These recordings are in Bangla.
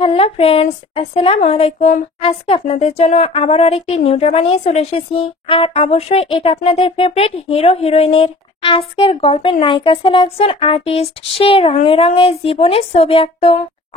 হ্যালো ফ্রেন্ডস, আসসালামু আলাইকুম। আজকে আপনাদের জন্য আবার আরেকটি নিউ ড্রামা নিয়ে চলে এসেছি। আর অবশ্যই এটা আপনাদের ফেভারিট হিরো হিরোইনের। আজকের গল্পের নায়িকা ছিল একজন আর্টিস্ট। সে রঙে রঙে জীবনের ছবি আঁকত,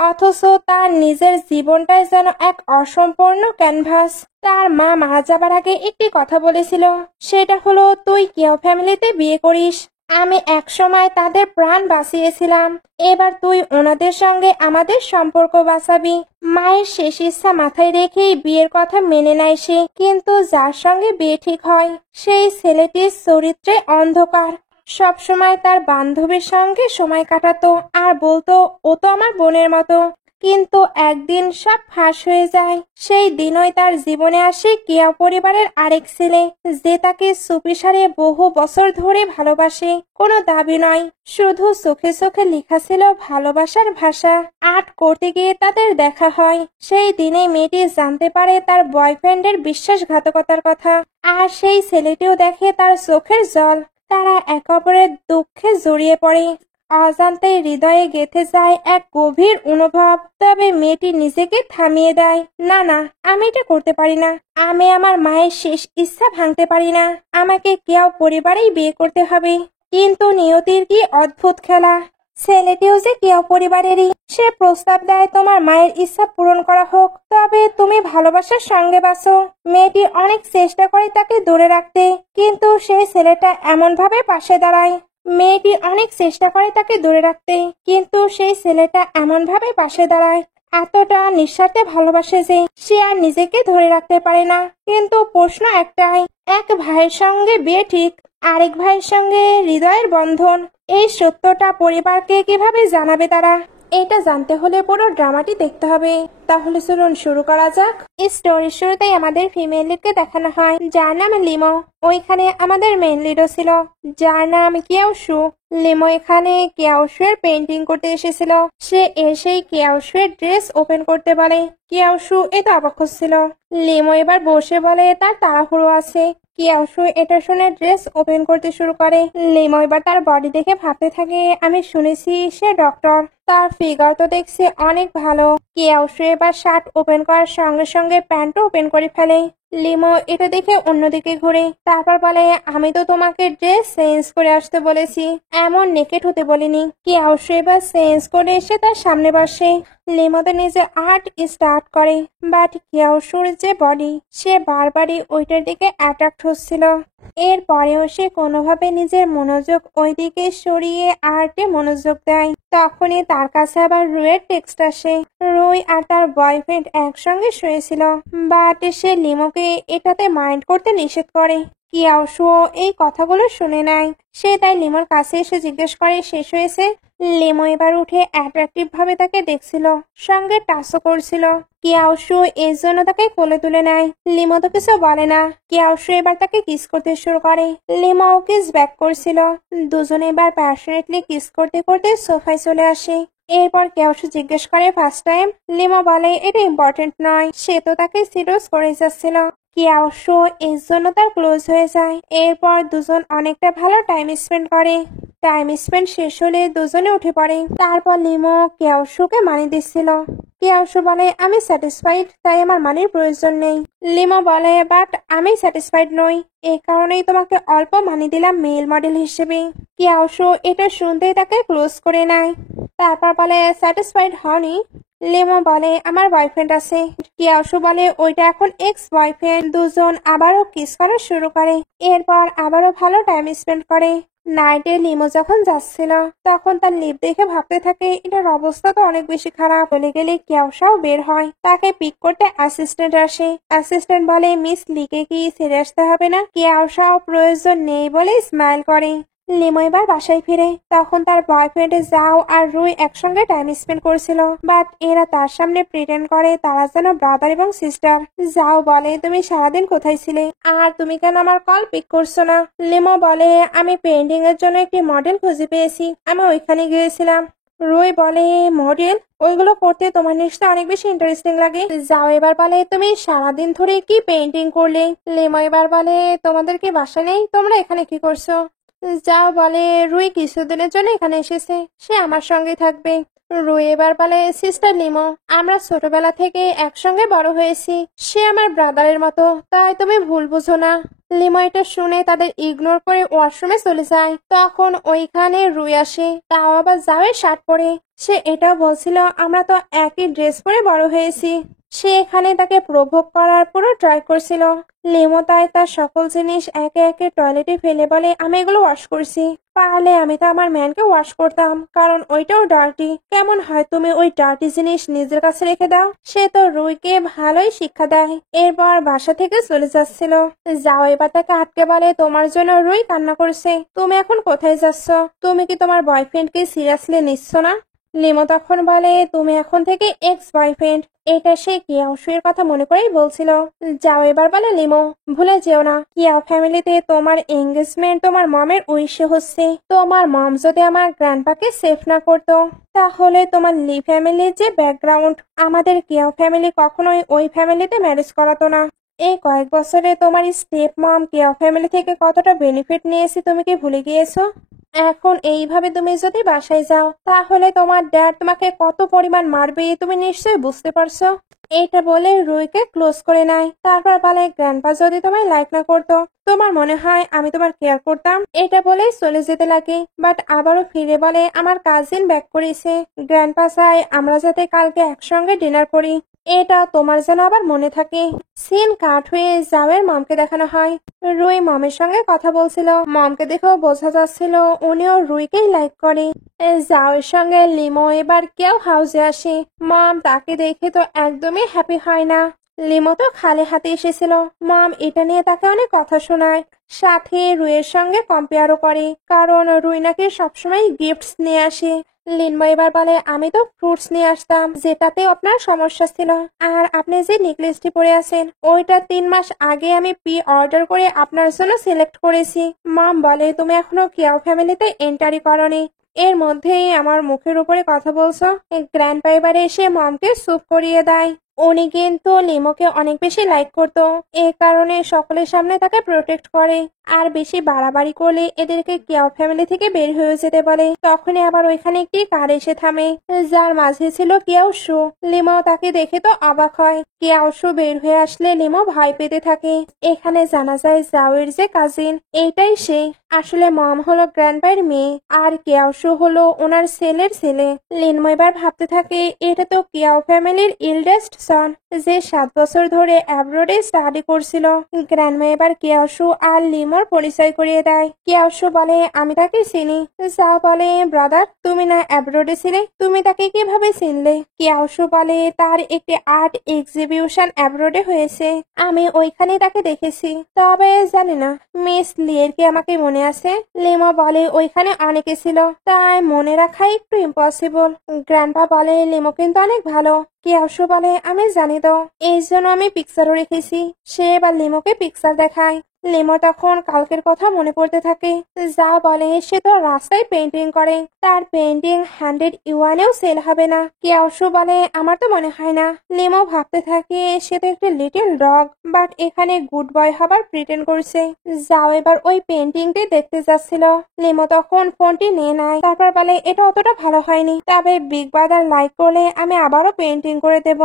অথচ তার নিজের জীবনটাই যেন এক অসম্পূর্ণ ক্যানভাস। তার মা মারা যাবার আগে একটি কথা বলেছিল, সেটা হলো তুই কেউ ফ্যামিলিতে বিয়ে করিস। আমি একসময় তাদের প্রাণ বাঁচিয়েছিলাম, এবার তুই ওনাদের সঙ্গে আমাদের সম্পর্ক বাঁচাবি। মায়ের শেষ ইচ্ছা মাথায় রেখেই বিয়ের কথা মেনে নেয় সে। কিন্তু যার সঙ্গে বিয়ে ঠিক হয়, সেই ছেলেটির চরিত্রে অন্ধকার। সবসময় তার বান্ধবীর সঙ্গে সময় কাটাতো আর বলতো ও তো আমার বোনের মতো। কিন্তু একদিন সব ফাঁস হয়ে যায়। সেই দিনই তার জীবনে আসে কেয়া পরিবারের আরেক ছেলে, যে তাকে চুপি সারে বহু বছর ধরে ভালোবাসে। কোনো দাবি নয়, শুধু চোখে চোখে লেখা ছিল ভালোবাসার ভাষা। আর্ট করতে গিয়ে তাদের দেখা হয়। সেই দিনে মেয়েটি জানতে পারে তার বয়ফ্রেন্ডের বিশ্বাসঘাতকতার কথা। আর সেই ছেলেটিও দেখে তার চোখের জল। তারা একে অপরের দুঃখে জড়িয়ে পড়ে। অজান্তে হৃদয়ে গেঁথে যায় এক গভীর অনুভব। তবে মেয়েটি নিজেকে থামিয়ে দেয়, না না, আমি এটা করতে পারি না। আমি আমার মায়ের শেষ ইচ্ছা ভাঙতে পারি না। আমাকে কেউ পরিবারেই বিয়ে করতে হবে। কিন্তু নিয়তির কি অদ্ভুত খেলা। ছেলেটিও যে কেউ পরিবারেরই। সে প্রস্তাব দেয় তোমার মায়ের ইচ্ছা পূরণ করা হোক, তবে তুমি ভালোবাসার সঙ্গে বাঁচো। মেয়েটি অনেক চেষ্টা করে তাকে দূরে রাখতে, কিন্তু সেই ছেলেটা এমন ভাবে পাশে দাঁড়ায়। মেয়েটি অনেক চেষ্টা করে তাকে দূরে রাখতে, কিন্তু সেই ছেলেটা এমন ভাবে পাশে দাঁড়ায়। এতটা নিঃস্বার্থে ভালোবাসে যে সে আর নিজেকে ধরে রাখতে পারে না। কিন্তু প্রশ্ন একটাই, এক ভাইয়ের সঙ্গে বিয়ে ঠিক, আরেক ভাইয়ের সঙ্গে হৃদয়ের বন্ধন। এই সত্যটা পরিবারকে কিভাবে জানাবে তারা? এটা জানতে হলে পুরো ড্রামাটি দেখতে হবে। তাহলে চলুন শুরু করা যাক। স্টোরির শুরুতেই আমাদের ফিমেল লিডকে দেখানো হয়, যার নাম লিমো। ওইখানে আমাদের মেন লিডও ছিল, যার নাম কিয়াওশু। লিমো এখানে কিয়াওশু এর পেন্টিং করতে এসেছিল। সে এসেই কিয়াওশু এর ড্রেস ওপেন করতে বলে। কিয়াওশু এটা অবাক হচ্ছিল। লিমো এবার বসে বলে তার তাড়াহুড়ো আছে। কিয়াওশু এটা শুনে ড্রেস ওপেন করতে শুরু করে। লিমো এবার তার বডি দেখে ভাবতে থাকে, আমি শুনেছি সে ডক্টর, তার ফিগার তো দেখছি অনেক ভালো। কিয়াওশু এবার শার্ট ওপেন করার সঙ্গে সঙ্গে প্যান্টও ওপেন করে ফেলে। লিমো এটা দেখে অন্যদিকে ঘুরে, তারপর বলে আমি তো তোমাকে ড্রেস চেঞ্জ করে আসতে বলেছি, এমন নেকেট হতে বলিনি। কিয়াওশু এবার চেঞ্জ করে এসে তার সামনে বসে। লিমো তো নিজে আর্ট স্টার্ট করে, বাট কিয়াওশুর যে বডি, সে বারবারই ওইটার দিকে অ্যাট্রাক্ট হচ্ছিল। এরপরেও সে কোনোভাবে নিজের মনোযোগ ওইদিকে সরিয়ে আর্টে মনোযোগ দেয়। তখনই তার কাছে আবার রুইয়ের টেক্সট আসে। রুই আর তার বয়ফ্রেন্ড একসঙ্গে শুয়েছিল, বাট সে লিমোকে এটাতে মাইন্ড করতে নিষেধ করে। কিয়াওশুও এই কথাগুলো শুনে নেয়। সে তাই লিমোর কাছে এসে জিজ্ঞেস করে শেষ হয়েছে। লিমো এবার উঠে অ্যাট্রাকটিভ ভাবে তাকে দেখছিল, সঙ্গে টাচও করছিল। কিয়াওশু এর জন্য তাকে কোলে তুলে নেয়। লিমো তো কিছু বলে না। কিয়াওশু এবার তাকে কিস করতে শুরু করে। লিমোও কিস ব্যাক করছিল। দুজনে এবার প্যাশনেটলি কিস করতে করতে সোফায় চলে আসে। এরপর কিয়াওশু জিজ্ঞেস করে ফার্স্ট টাইম। লিমো বলে এটা ইম্পর্টেন্ট নয়, সে তো তাকে সিরিয়াস করে যাচ্ছিল। কিয়াওশু এর জন্য তার ক্লোজ হয়ে যায়। এরপর দুজন অনেকটা ভালো টাইম স্পেন্ড করে। টাইম স্পেন্ড শেষ হলে দুজনে উঠে পড়ে। তারপর লিমো কিয়াওশুকে মানি দিচ্ছিল। কিয়াওশু বলে আমি স্যাটিসফাইড, তাই আমার মানির প্রয়োজন নেই। লিমো বলে বাট আমি স্যাটিসফাইড নই, এই কারণেই তোমাকে অল্প মানি দিলাম মেল মডেল হিসেবে। কিয়াওশু এটা শুনতেই তাকে ক্লোজ করে নেয়। তারপর বলে স্যাটিসফাইড হওনি? লিমো বলে আমার বয়ফ্রেন্ড আছে। কিয়াওশু বলে ওইটা এখন এক্স বয়ফ্রেন্ড। দুজন আবারও কিস করা শুরু করে। এরপর আবারও ভালো টাইম স্পেন্ড করে। নাইটে লিমো যখন যাচ্ছিল, তখন তার লিপ দেখে ভাবতে থাকে এটার অবস্থা তো অনেক বেশি খারাপ। বলে গেলে কিয়াওশাও বের হয়। তাকে পিক করতে অ্যাসিস্ট্যান্ট আসে। অ্যাসিস্ট্যান্ট বলে মিস লিকে কি ছেড়ে আসতে হবে না? কিয়াওশাও প্রয়োজন নেই বলে স্মাইল করে। লিমো এবার বাসায় ফিরে। তখন তার বয়ফ্রেন্ড জাও আর রুই একসঙ্গে টাইম স্পেন্ড করছিল, বাট এরা তার সামনে প্রিটেন্ড করে তারা যেন ব্রাদার এবং সিস্টার। জাও বলে তুমি সারাদিন কোথায় ছিলে, আর তুমি কেন আমার কল পিক করছো না? লিমো বলে আমি পেন্টিং এর জন্য একটি মডেল খুঁজে পেয়েছি, আমি ওইখানে গিয়েছিলাম। রুই বলে মডেল, ওইগুলো করতে তোমার নিশ্চয় অনেক বেশি ইন্টারেস্টিং লাগে। যাও এবার বলে তুমি সারাদিন ধরে কি পেন্টিং করলে? লিমো এবার বলে তোমাদের কি বাসা নেই, তোমরা এখানে কি করছো? যাও বলে রুই কিছুদিনের জন্য এখানে এসেছে, সে আমার সঙ্গে থাকবে। রুই এবার বলে, সিস্টার লিমো, আমরা ছোটবেলা থেকে একসঙ্গে বড় হয়েছি। সে আমার ব্রাদারের মতো, তাই তুমি ভুল বুঝো না। লিমো এটা শুনে তাদের ইগনোর করে ওয়াশরুমে চলে যায়। তখন ওইখানে রুই আসে, তাও আবার জাওয়ের শার্ট পরে। সে এটাও বলছিল আমরা তো একই ড্রেস পরে বড় হয়েছি। সে এখানে তাকে প্রভোগ করার পুরো ট্রাই করছিল। লিমো তাই তার সকল জিনিস একে একে টয়লেটে ফেলে বলে, আমি এগুলো ওয়াশ করছি। পারলে আমি তো আমার ম্যানকে ওয়াশ করতাম, কারণ ওইটাও ডার্টি। কেমন হয় তুমি ওই ডার্টি জিনিস নিজের কাছে রেখে দাও। সে তো রুইকে ভালোই শিক্ষা দেয়। এরপর বাসা থেকে চলে যাচ্ছিল। যাও এবার তাকে আটকে বলে, তোমার জন্য রুই কান্না করছে, তুমি এখন কোথায় যাচ্ছ? তুমি কি তোমার বয়ফ্রেন্ডকে সিরিয়াসলি নিচ্ছ না? লিমো তখন বলে, তুমি এখন থেকে এক্স বয়ফ্রেন্ড। এটা সে কিয়াওশুয়ের কথা মনে করেই বলছিল। যাও এবার বলে, লিমো ভুলে যেও না, কিয়াও ফ্যামিলিতে তোমার এঙ্গেজমেন্ট তোমার মমের উইশে হচ্ছে। তোমার মম যদি আমার গ্র্যান্ডপাকে সেফ না করতো, তাহলে তোমার লি ফ্যামিলির যে ব্যাকগ্রাউন্ড, আমাদের কিয়াও ফ্যামিলি কখনোই ওই ফ্যামিলিতে ম্যারেজ করাতো না। এই কয়েক বছরে তোমার স্টেপ মম কিয়াও ফ্যামিলি থেকে কতটা বেনিফিট নিয়েছে তুমি কি ভুলে গিয়েছো? এখন এইভাবে তুমি যদি বাসায় যাও, তাহলে তোমার ড্যাড তোমাকে কত পরিমাণ মারবে তুমি নিশ্চয়ই বুঝতে পারছো। এইটা বলে রুইকে ক্লোজ করে নেয়। তারপর বলে, গ্র্যান্ডপা যদি তোমায় লাইক না করতো, তোমার মনে হয় আমি তোমার কেয়ার করতাম? এটা বলে চলে যেতে লাগে। বাট আবারও ফিরে বলে, আমার কাজিন ব্যাক করেছে, গ্র্যান্ডপা চাই আমরা যাতে কালকে একসঙ্গে ডিনার করি। এটা তোমার যেন আবার মনে থাকে। সিন কাট হয়ে জাওয়ের মমকে দেখানো হয়। রুই মমের সঙ্গে কথা বলছিল। মমকে দেখেও বোঝা যাচ্ছিল উনিও রুইকেই লাইক করে। জাওয়ের সঙ্গে লিমো এবার কেউ হাউসে আসে। মম তাকে দেখে তো একদমই হ্যাপি হয় না। লিমো তো খালি হাতে এসেছিল। মম এটা নিয়ে তাকে অনেক কথা শোনায়, সাথে রুইয়ের সঙ্গে কম্পেয়ারও করে, কারণ রুই নাকি সবসময় গিফটস নিয়ে আসে। লিনমা এবার বলে, আমি তো ফ্রুটস নিয়ে আসতাম, যেটাতে আপনার সমস্যা ছিল। আর আপনি যে নেকলেসটি পরে আছেন, ওইটা 3 মাস আগে আমি প্রি অর্ডার করে আপনার জন্য সিলেক্ট করেছি। মম বলে, তুমি এখনো কিয়াও ফ্যামিলিতে এন্টারি করনি, এর মধ্যেই আমার মুখের উপরে কথা বলছো। গ্র্যান্ডপা এবারে এসে মমকে স্যুপ করিয়ে দেয়। উনি কিন্তু লিমোকে অনেক বেশি লাইক করতো, এ কারণে সকলের সামনে তাকে প্রোটেক্ট করে। আর বেশি বাড়াবাড়ি করলে এদেরকে কিয়াও ফ্যামিলি থেকে বের হয়ে যেতে বলে। তখনই আবার ওইখানে একটি কার এসে থামে, যার মাঝে ছিল কিয়াওশু। লিমো তাকে দেখে তো অবাক হয়। কিয়াওশু বের হয়ে আসলে লিমো ভয় পেতে থাকে। এখানে জানা যায় জাওয়ের যে কাজিন, এইটাই সে। আসলে মম হলো গ্র্যান্ডপায়ের মেয়ে, আর কিয়াওশু হলো ওনার ছেলের ছেলে। লিনমো এবার ভাবতে থাকে, এটা তো কিয়াও ফ্যামিলির ইল্ডেস্ট সন, যে 7 বছর ধরে অ্যাব্রোডে স্টাডি করছিল। গ্র্যান্ডমা এবার কিয়াওশু আর লিমোর পরিচয় করিয়ে দেয়। কিয়াওশু বলে, আমি তাকে চিনি। জাও বলে, ব্রাদার তুমি না অ্যাব্রোডে ছিলে, তুমি তাকে কিভাবে চিনলে? কিয়াওশু বলে, তার একটি আর্ট এক্সিবিশন অ্যাব্রোডে হয়েছে, আমি ওইখানে তাকে দেখেছি। তবে জানি না মিস লিয়ের কি আমাকে মনে আছে। লিমো বলে, ওইখানে অনেকে ছিল, তাই মনে রাখা একটু ইম্পসিবল। গ্র্যান্ডপা বলে, লিমো কিন্তু অনেক ভালো। কিয়াওশু বলে, আমি জানি তো, এই জন্য আমি পিকচারও রেখেছি। সে এবার লিমোকে পিকচার দেখায়। লিমো তখন কালকের কথা মনে পড়তে থাকে। যা বলে, সে তো রাস্তায় পেন্টিং করে, তার পেন্টিং 100 ইউয়ানেও সেল হবে না। কিয়াওশু বলে, আমার তো মনে হয় না। লিমো ভাবতে থাকে, সে তো একটা লিটল ডগ, বাট এখানে গুড বয় হবার প্রিটেন্ড করছে। যাও এবার ওই পেন্টিংটি দেখতে যাচ্ছিল। লিমো তখন ফোনটি নিয়ে নেয়। তারপর বলে, এটা অতটা ভালো হয়নি, তবে বিগ ব্রাদার লাইক করলে আমি আবারও পেন্টিং করে দেব।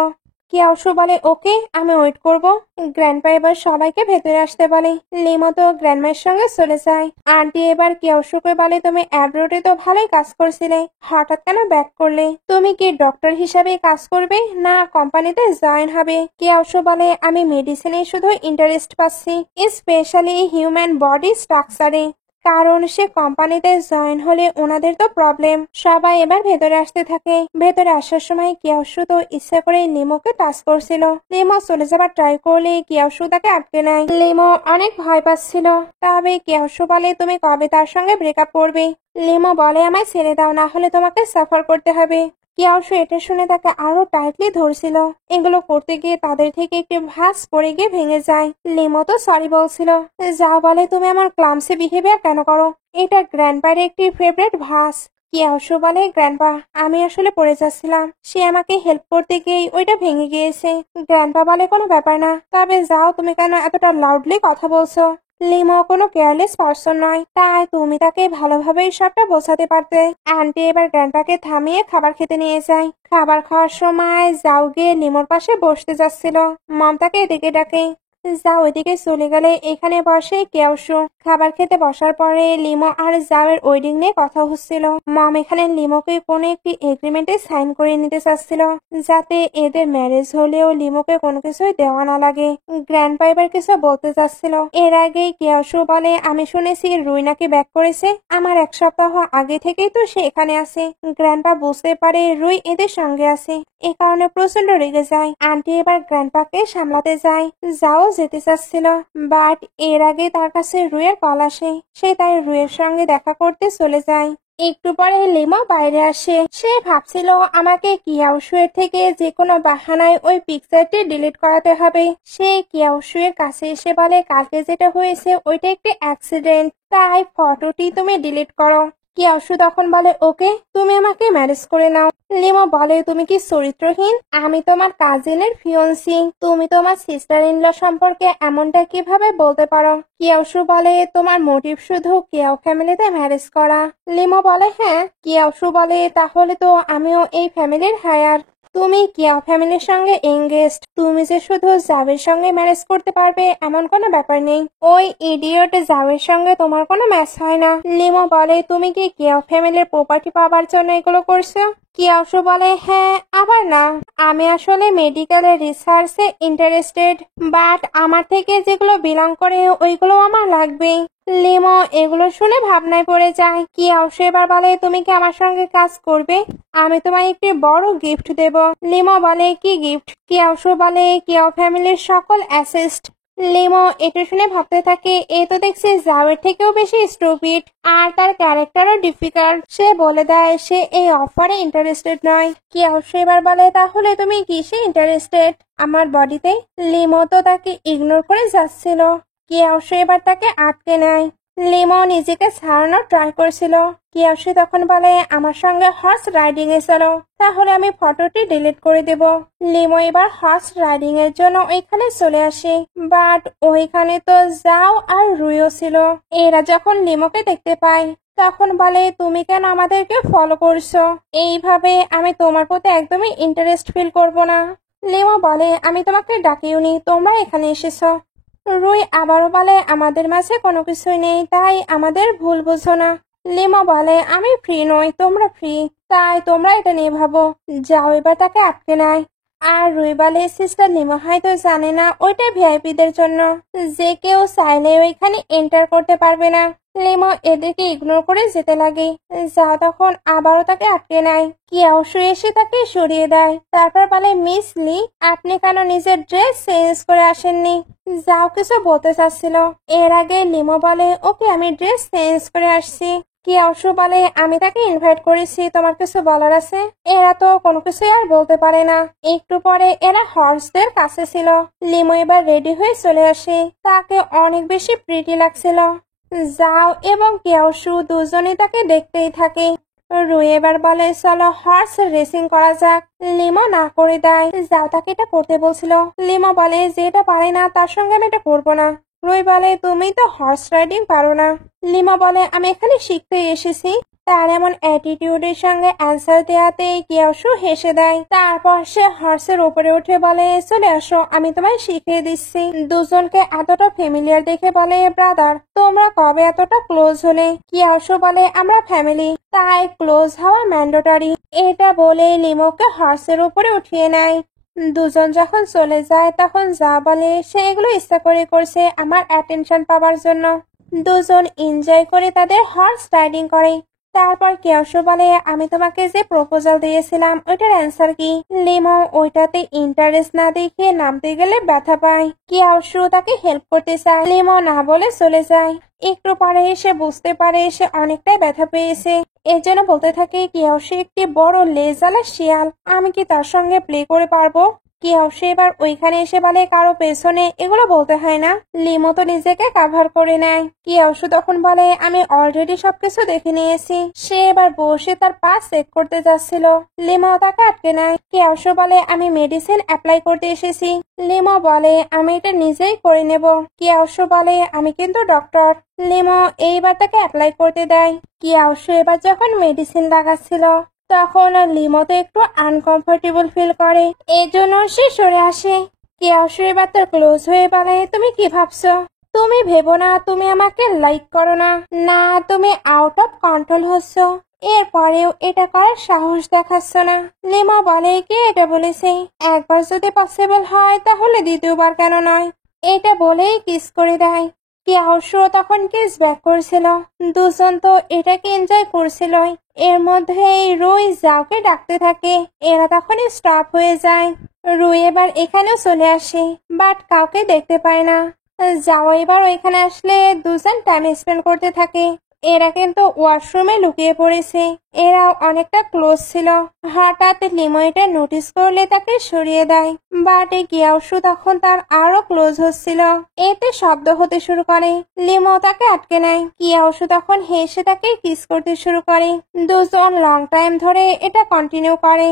কিয়াওশু বলে, ওকে, আমি ওয়েট করব। গ্র্যান্ডপা এবার সবাইকে ভেতরে আসতে বলে। লিমো তো গ্র্যান্ডমার সঙ্গে চলে যায়। আন্টি এবার কিয়াওশুকে বলে, তুমি অ্যাব্রোডে তো ভালোই কাজ করছিলে, হঠাৎ কেন ব্যাক করলে? তুমি কি ডক্টর হিসাবে কাজ করবে না কোম্পানিতে জয়েন হবে? কিয়াওশু বলে, আমি মেডিসিনে শুধু ইন্টারেস্ট পাচ্ছি, স্পেশালি হিউম্যান বডি স্ট্রাকচারে, কারণ সে কোম্পানিতে জয়েন হলে ওনাদের তো প্রবলেম। সবাই এবার ভেতরে আসতে থাকে। ভেতরে আসার সময় কিয়াওশু তো ইচ্ছা করে লিমোকে টাচ করছিল। লিমো চলে যাবার ট্রাই করলে কিয়াওশু তাকে আটকে নেয়। লিমো অনেক ভয় পাচ্ছিল। তবে কিয়াওশু বলে, তুমি কবে তার সঙ্গে ব্রেকআপ করবে? লিমো বলে, আমায় ছেড়ে দাও, না হলে তোমাকে সাফার করতে হবে। কিয়াওশু এটা শুনে তাকে আরো টাইটলি ধরছিল। এগুলো করতে গিয়ে তাদের থেকে একটি ভাস পড়ে গিয়ে ভেঙে যায়। লিমো তো সরি বলছিল। যা বলে, তুমি আমার ক্লামসি বিহেভিয়ার কেন করো? এটা গ্র্যান্ডপার একটি ফেভারিট ভাস। কিয়াওশু বলে, গ্র্যান্ডপা, আমি আসলে পড়ে যাচ্ছিলাম, সে আমাকে হেল্প করতে গিয়েই ওইটা ভেঙে গিয়েছে। গ্র্যান্ডপা বলে, কোনো ব্যাপার না, তবে যাও, তুমি কেন এতটা লাউডলি কথা বলছো? লিমো কোনো কেয়ারলেস পার্সন নয়, তাই তুমি তাকে ভালোভাবেই সবটা বোঝাতে পারতে। আন্টি এবার গ্র্যান্ডপাকে থামিয়ে খাবার খেতে নিয়ে যায়। খাবার খাওয়ার সময় যাও গিয়ে লিমোর পাশে বসতে যাচ্ছিল, মম তাকে এদিকে ডাকে। যাও এদিকে চলে গেলে এখানে বসে কেউসু। খাবার খেতে বসার পরে লিমো আর জাওয়ের ওয়েডিং নিয়ে কথা হচ্ছিল। মম এখানে লিমোকে কোনো একটি এগ্রিমেন্টে সাইন করে নিতে চাচ্ছিল, যাতে এদের ম্যারেজ হলেও লিমোকে কোনো কিছুই দেওয়া না লাগে। গ্র্যান্ডপা এবার কিছু বলতে চাচ্ছিল, এর আগেই কেউসু বলে, আমি শুনেছি রুই নাকি ব্যাক করেছে। আমার 1 সপ্তাহ আগে থেকেই তো সে এখানে আছে। গ্র্যান্ডপা বুঝতে পারে রুই এদের সঙ্গে আছে, এ কারণে প্রচন্ড রেগে যায়। আন্টি এবার গ্র্যান্ডপাকে সামলাতে যায়। যাও যেতে চাচ্ছিল, বাট এর আগে তার কাছে রুইয়ের কল আসে। সে তাই রুইয়ের সঙ্গে দেখা করতে চলে যায়। একটু পরে লিমো বাইরে আসে। সে ভাবছিল আমাকে কিয়াওশুয়ের থেকে যে কোনো বাহানায় ওই পিকচারটি ডিলিট করাতে হবে। সে কিয়াওশুয়ের কাছে এসে বলে, কালকে যেটা হয়েছে ওইটা একটি অ্যাক্সিডেন্ট, তাই ফটোটি তুমি ডিলিট করো। কিয়াওশু তখন বলে, ওকে, তুমি আমাকে ম্যারেজ করে নাও। লিমো বলে, তুমি কি চরিত্রহীন? আমি তোমার কাজিনের ফিয়ন্সি, তুমি তোমার সিস্টার ইন ল সম্পর্কে এমনটা কিভাবে বলতে পারো? কিয়াওশু বলে, তোমার মোটিভ শুধু কিয়াও ফ্যামিলিতে ম্যারেজ করা। লিমো বলে, হ্যাঁ। কিয়াওশু বলে, তাহলে তো আমিও এই ফ্যামিলির হায়ার। তুমি কিয়াও ফ্যামিলির সঙ্গে এঙ্গেজড, তুমি যে শুধু জাওয়ের সঙ্গে ম্যারেজ করতে পারবে এমন কোনো ব্যাপার নেই। ওই ইডিয়ট জাওয়ের সঙ্গে তোমার কোনো ম্যাচ হয় না। লিমো বলে, তুমি কি কিয়াও ফ্যামিলির প্রপার্টি পাবার জন্য এগুলো করছো? কিয়াওশু বলে, হ্যাঁ, আবার না, আমি আসলে মেডিকেল রিসার্চে ইন্টারেস্টেড, বাট আমার থেকে যেগুলো বিলং করে ওইগুলো আমার লাগবে। লিমো এগুলো শুনে ভাবনায় পড়ে যায়। কিয়াওশু এবার বলে, তুমি কি আমার সঙ্গে কাজ করবে? আমি তোমায় একটি বড় গিফট দেব। লিমো বলে, কি গিফট? কিয়াওশু বলে, কিয়াও ফ্যামিলির সকল অ্যাসেস্ট। লিমো এটা শুনে ভাবতে থাকে, এ তো দেখছি জাওয়ের থেকেও বেশি স্টুপিড, আর তার ক্যারেক্টারও ডিফিকাল্ট। সে বলে দেয় সে এই অফারে ইন্টারেস্টেড নয়। কিয়াওশু এবার বলে, তাহলে তুমি কিসে ইন্টারেস্টেড? আমার বডিতে? লিমো তো তাকে ইগনোর করে যাচ্ছিল। কিয়াওশু এবার তাকে আটকে নেয়। লিমো নিজেকে ছাড়ানোর ট্রাই করছিল। কিয়াওশু তখন বলে, আমার সঙ্গে হর্স রাইডিং এ চলো, তাহলে আমি ফটোটি ডিলিট করে দেব। লিমো এবার হর্স রাইডিং এর জন্য ওইখানে চলে আসে, বাট ওইখানে তো যাও আর রুইও ছিল। এরা যখন লিমোকে দেখতে পায় তখন বলে, তুমি কেন আমাদেরকে ফলো করছো? এইভাবে আমি তোমার প্রতি একদমই ইন্টারেস্ট ফিল করব না। লিমো বলে, আমি তোমাকে ডাকিওনি, তোমরা এখানে এসেছো। রুই আবারও বলে, আমাদের মাঝে কোনো কিছুই নেই, তাই আমাদের ভুল বুঝো না। লিমো বলে, আমি ফ্রি নই, তোমরা ফ্রি, তাই তোমরা এটা নিয়ে ভাবো। যাও এবার তাকে আটকে নেয়। আর রুই বলে, সিস্টার লিমো হয়তো জানে না ওইটা ভিআইপিদের জন্য, যে কেউ চাইলে ওইখানে এন্টার করতে পারবে না। লিমো এদেরকে ইগনোর করে যেতে লাগে। যা তখন আবারও তাকে আটকে নেয়। কিয়াওশু এসে তাকে সরিয়ে দেয়। তারপর বলে, মিস লি, আপনি কেন নিজের ড্রেস চেঞ্জ করে আসেননি? যাও কিছু বলতে চাচ্ছিল, এর আগে লিমো বলে, ওকে, আমি ড্রেস চেঞ্জ করে আসছি। কিয়াওশু বলে, আমি তাকে ইনভাইট করেছি, তোমার কিছু বলার আছে? এরা তো কোনো কিছুই আর বলতে পারে না। একটু পরে এরা হর্সদের কাছে ছিল। লিমো এবার রেডি হয়ে চলে আসে। তাকে অনেক বেশি প্রিটি লাগছিল। যাও এবং কিয়াওশু দুজনেই তাকে দেখতেই থাকে। রুই এবার বলে, চলো হর্স রেসিং করা যাক। লিমো না করে দেয়। যাও তাকে এটা করতে বলছিল। লিমো বলে, যে এটা পারে না তার সঙ্গে আমি এটা করবো না। রুই বলে, তুমি তো হর্স রাইডিং পারো না। লিমো বলে, আমি এখানে শিখতে এসেছি। তার এমন অ্যাটিটিউডের সঙ্গে অ্যান্সার দেওয়াতে কিয়াওশু হেসে দেয়। তারপর সে হর্সের উপরে উঠে বলে, চলে আসো, আমি তোমায় শিখিয়ে দিচ্ছি। দুজনকে এতটা ফ্যামিলিয়ার দেখে বলে, ব্রাদার, তোমরা কবে এতটা ক্লোজ হলে? কিয়াওশু বলে, আমরা ফ্যামিলি, তাই ক্লোজ হওয়া ম্যান্ডেটরি। এটা বলে লিমোকে হর্সের উপরে উঠিয়ে নেয়। দুজন যখন চলে যায় তখন যা বলে, সে এগুলো ইচ্ছা করে করছে আমার অ্যাটেনশন পাওয়ার জন্য। দুজন এনজয় করে তাদের হর্স রাইডিং করে। তারপর কিয়াওশু বলে, আমি তোমাকে যে প্রপোজাল দিয়েছিলাম ওইটার অ্যান্সার কি? লিমো ওইটাতে ইন্টারেস্ট না দেখে নামতে গেলে ব্যথা পায়। কিয়াওশু তাকে হেল্প করতে চায়। লিমো না বলে চলে যায়। একটু পরে সে বুঝতে পারে সে অনেকটাই ব্যথা পেয়েছে। এর জন্য বলতে থাকে, কিয়াওশু একটি বড় লেজালা শিয়াল, আমি কি তার সঙ্গে প্লে করে পারবো? কি অবশ্যই এবার ওইখানে এসে বলে কারো পেছনে এগুলো বলতে হয় না। লিমো তো নিজেকে কাভার করে নেয়। কি অবশ্য তখন বলে আমি অলরেডি সবকিছু দেখে নিয়েছি। সে এবার বসে তার পা চেক করতে যাচ্ছিল, লিমো তাকে আটকে নেয়। কি অবশ্য বলে আমি মেডিসিন অ্যাপ্লাই করতে এসেছি। লিমো বলে আমি এটা নিজেই করে নেব। কি অবশ্য বলে আমি কিন্তু ডক্টর। লিমো এইবার তাকে অ্যাপ্লাই করতে দেয়। কি অবশ্য এবার যখন মেডিসিন লাগাচ্ছিল তখন লিমো তো একটু আনকমফোর্টেবল ফিল করে, এই জন্য সে সরে আসে। কি অবশ্য এবার তার ক্লোজ হয়ে বলে তুমি কি ভাবছো? তুমি ভেবো না তুমি আমাকে লাইক করো না, না তুমি আউট অফ কন্ট্রোল হচ্ছ, এরপরেও এটা করার সাহস দেখাচ্ছ না। লিমা বলে কে এটা বলেছে? একবার যদি পসিবল হয় তাহলে দ্বিতীয়বার কেন নয়? এটা বলেই কিস করে দেয়। কি অবশ্য তখন কিস ব্যাক করছিল। দুজন তো এটাকে এনজয় করছিল। এর মধ্যেই রুই জাওকে ডাকতে থাকে। এরা তখন স্টপ হয়ে যায়। রুই এবার এখানেও চলে আসে, বাট কাউকে দেখতে পায় না। যাও এবার ওইখানে আসলে দুজন টাইম স্পেন্ড করতে থাকে। এরা কিন্তু ওয়াশরুমে লুকিয়ে পড়েছে। এরাও অনেকটা ক্লোজ ছিল। হঠাৎ লিমো এটা নোটিস করলে তাকে সরিয়ে দেয়, বাট এই গিয়াওশু তখন তার আরো ক্লোজ হচ্ছিল। এতে শব্দ হতে শুরু করে। লিমো তাকে আটকে নেয়। গিয়াওশু তখন হেসে তাকে কিস করতে শুরু করে। দুজন লং টাইম ধরে এটা কন্টিনিউ করে।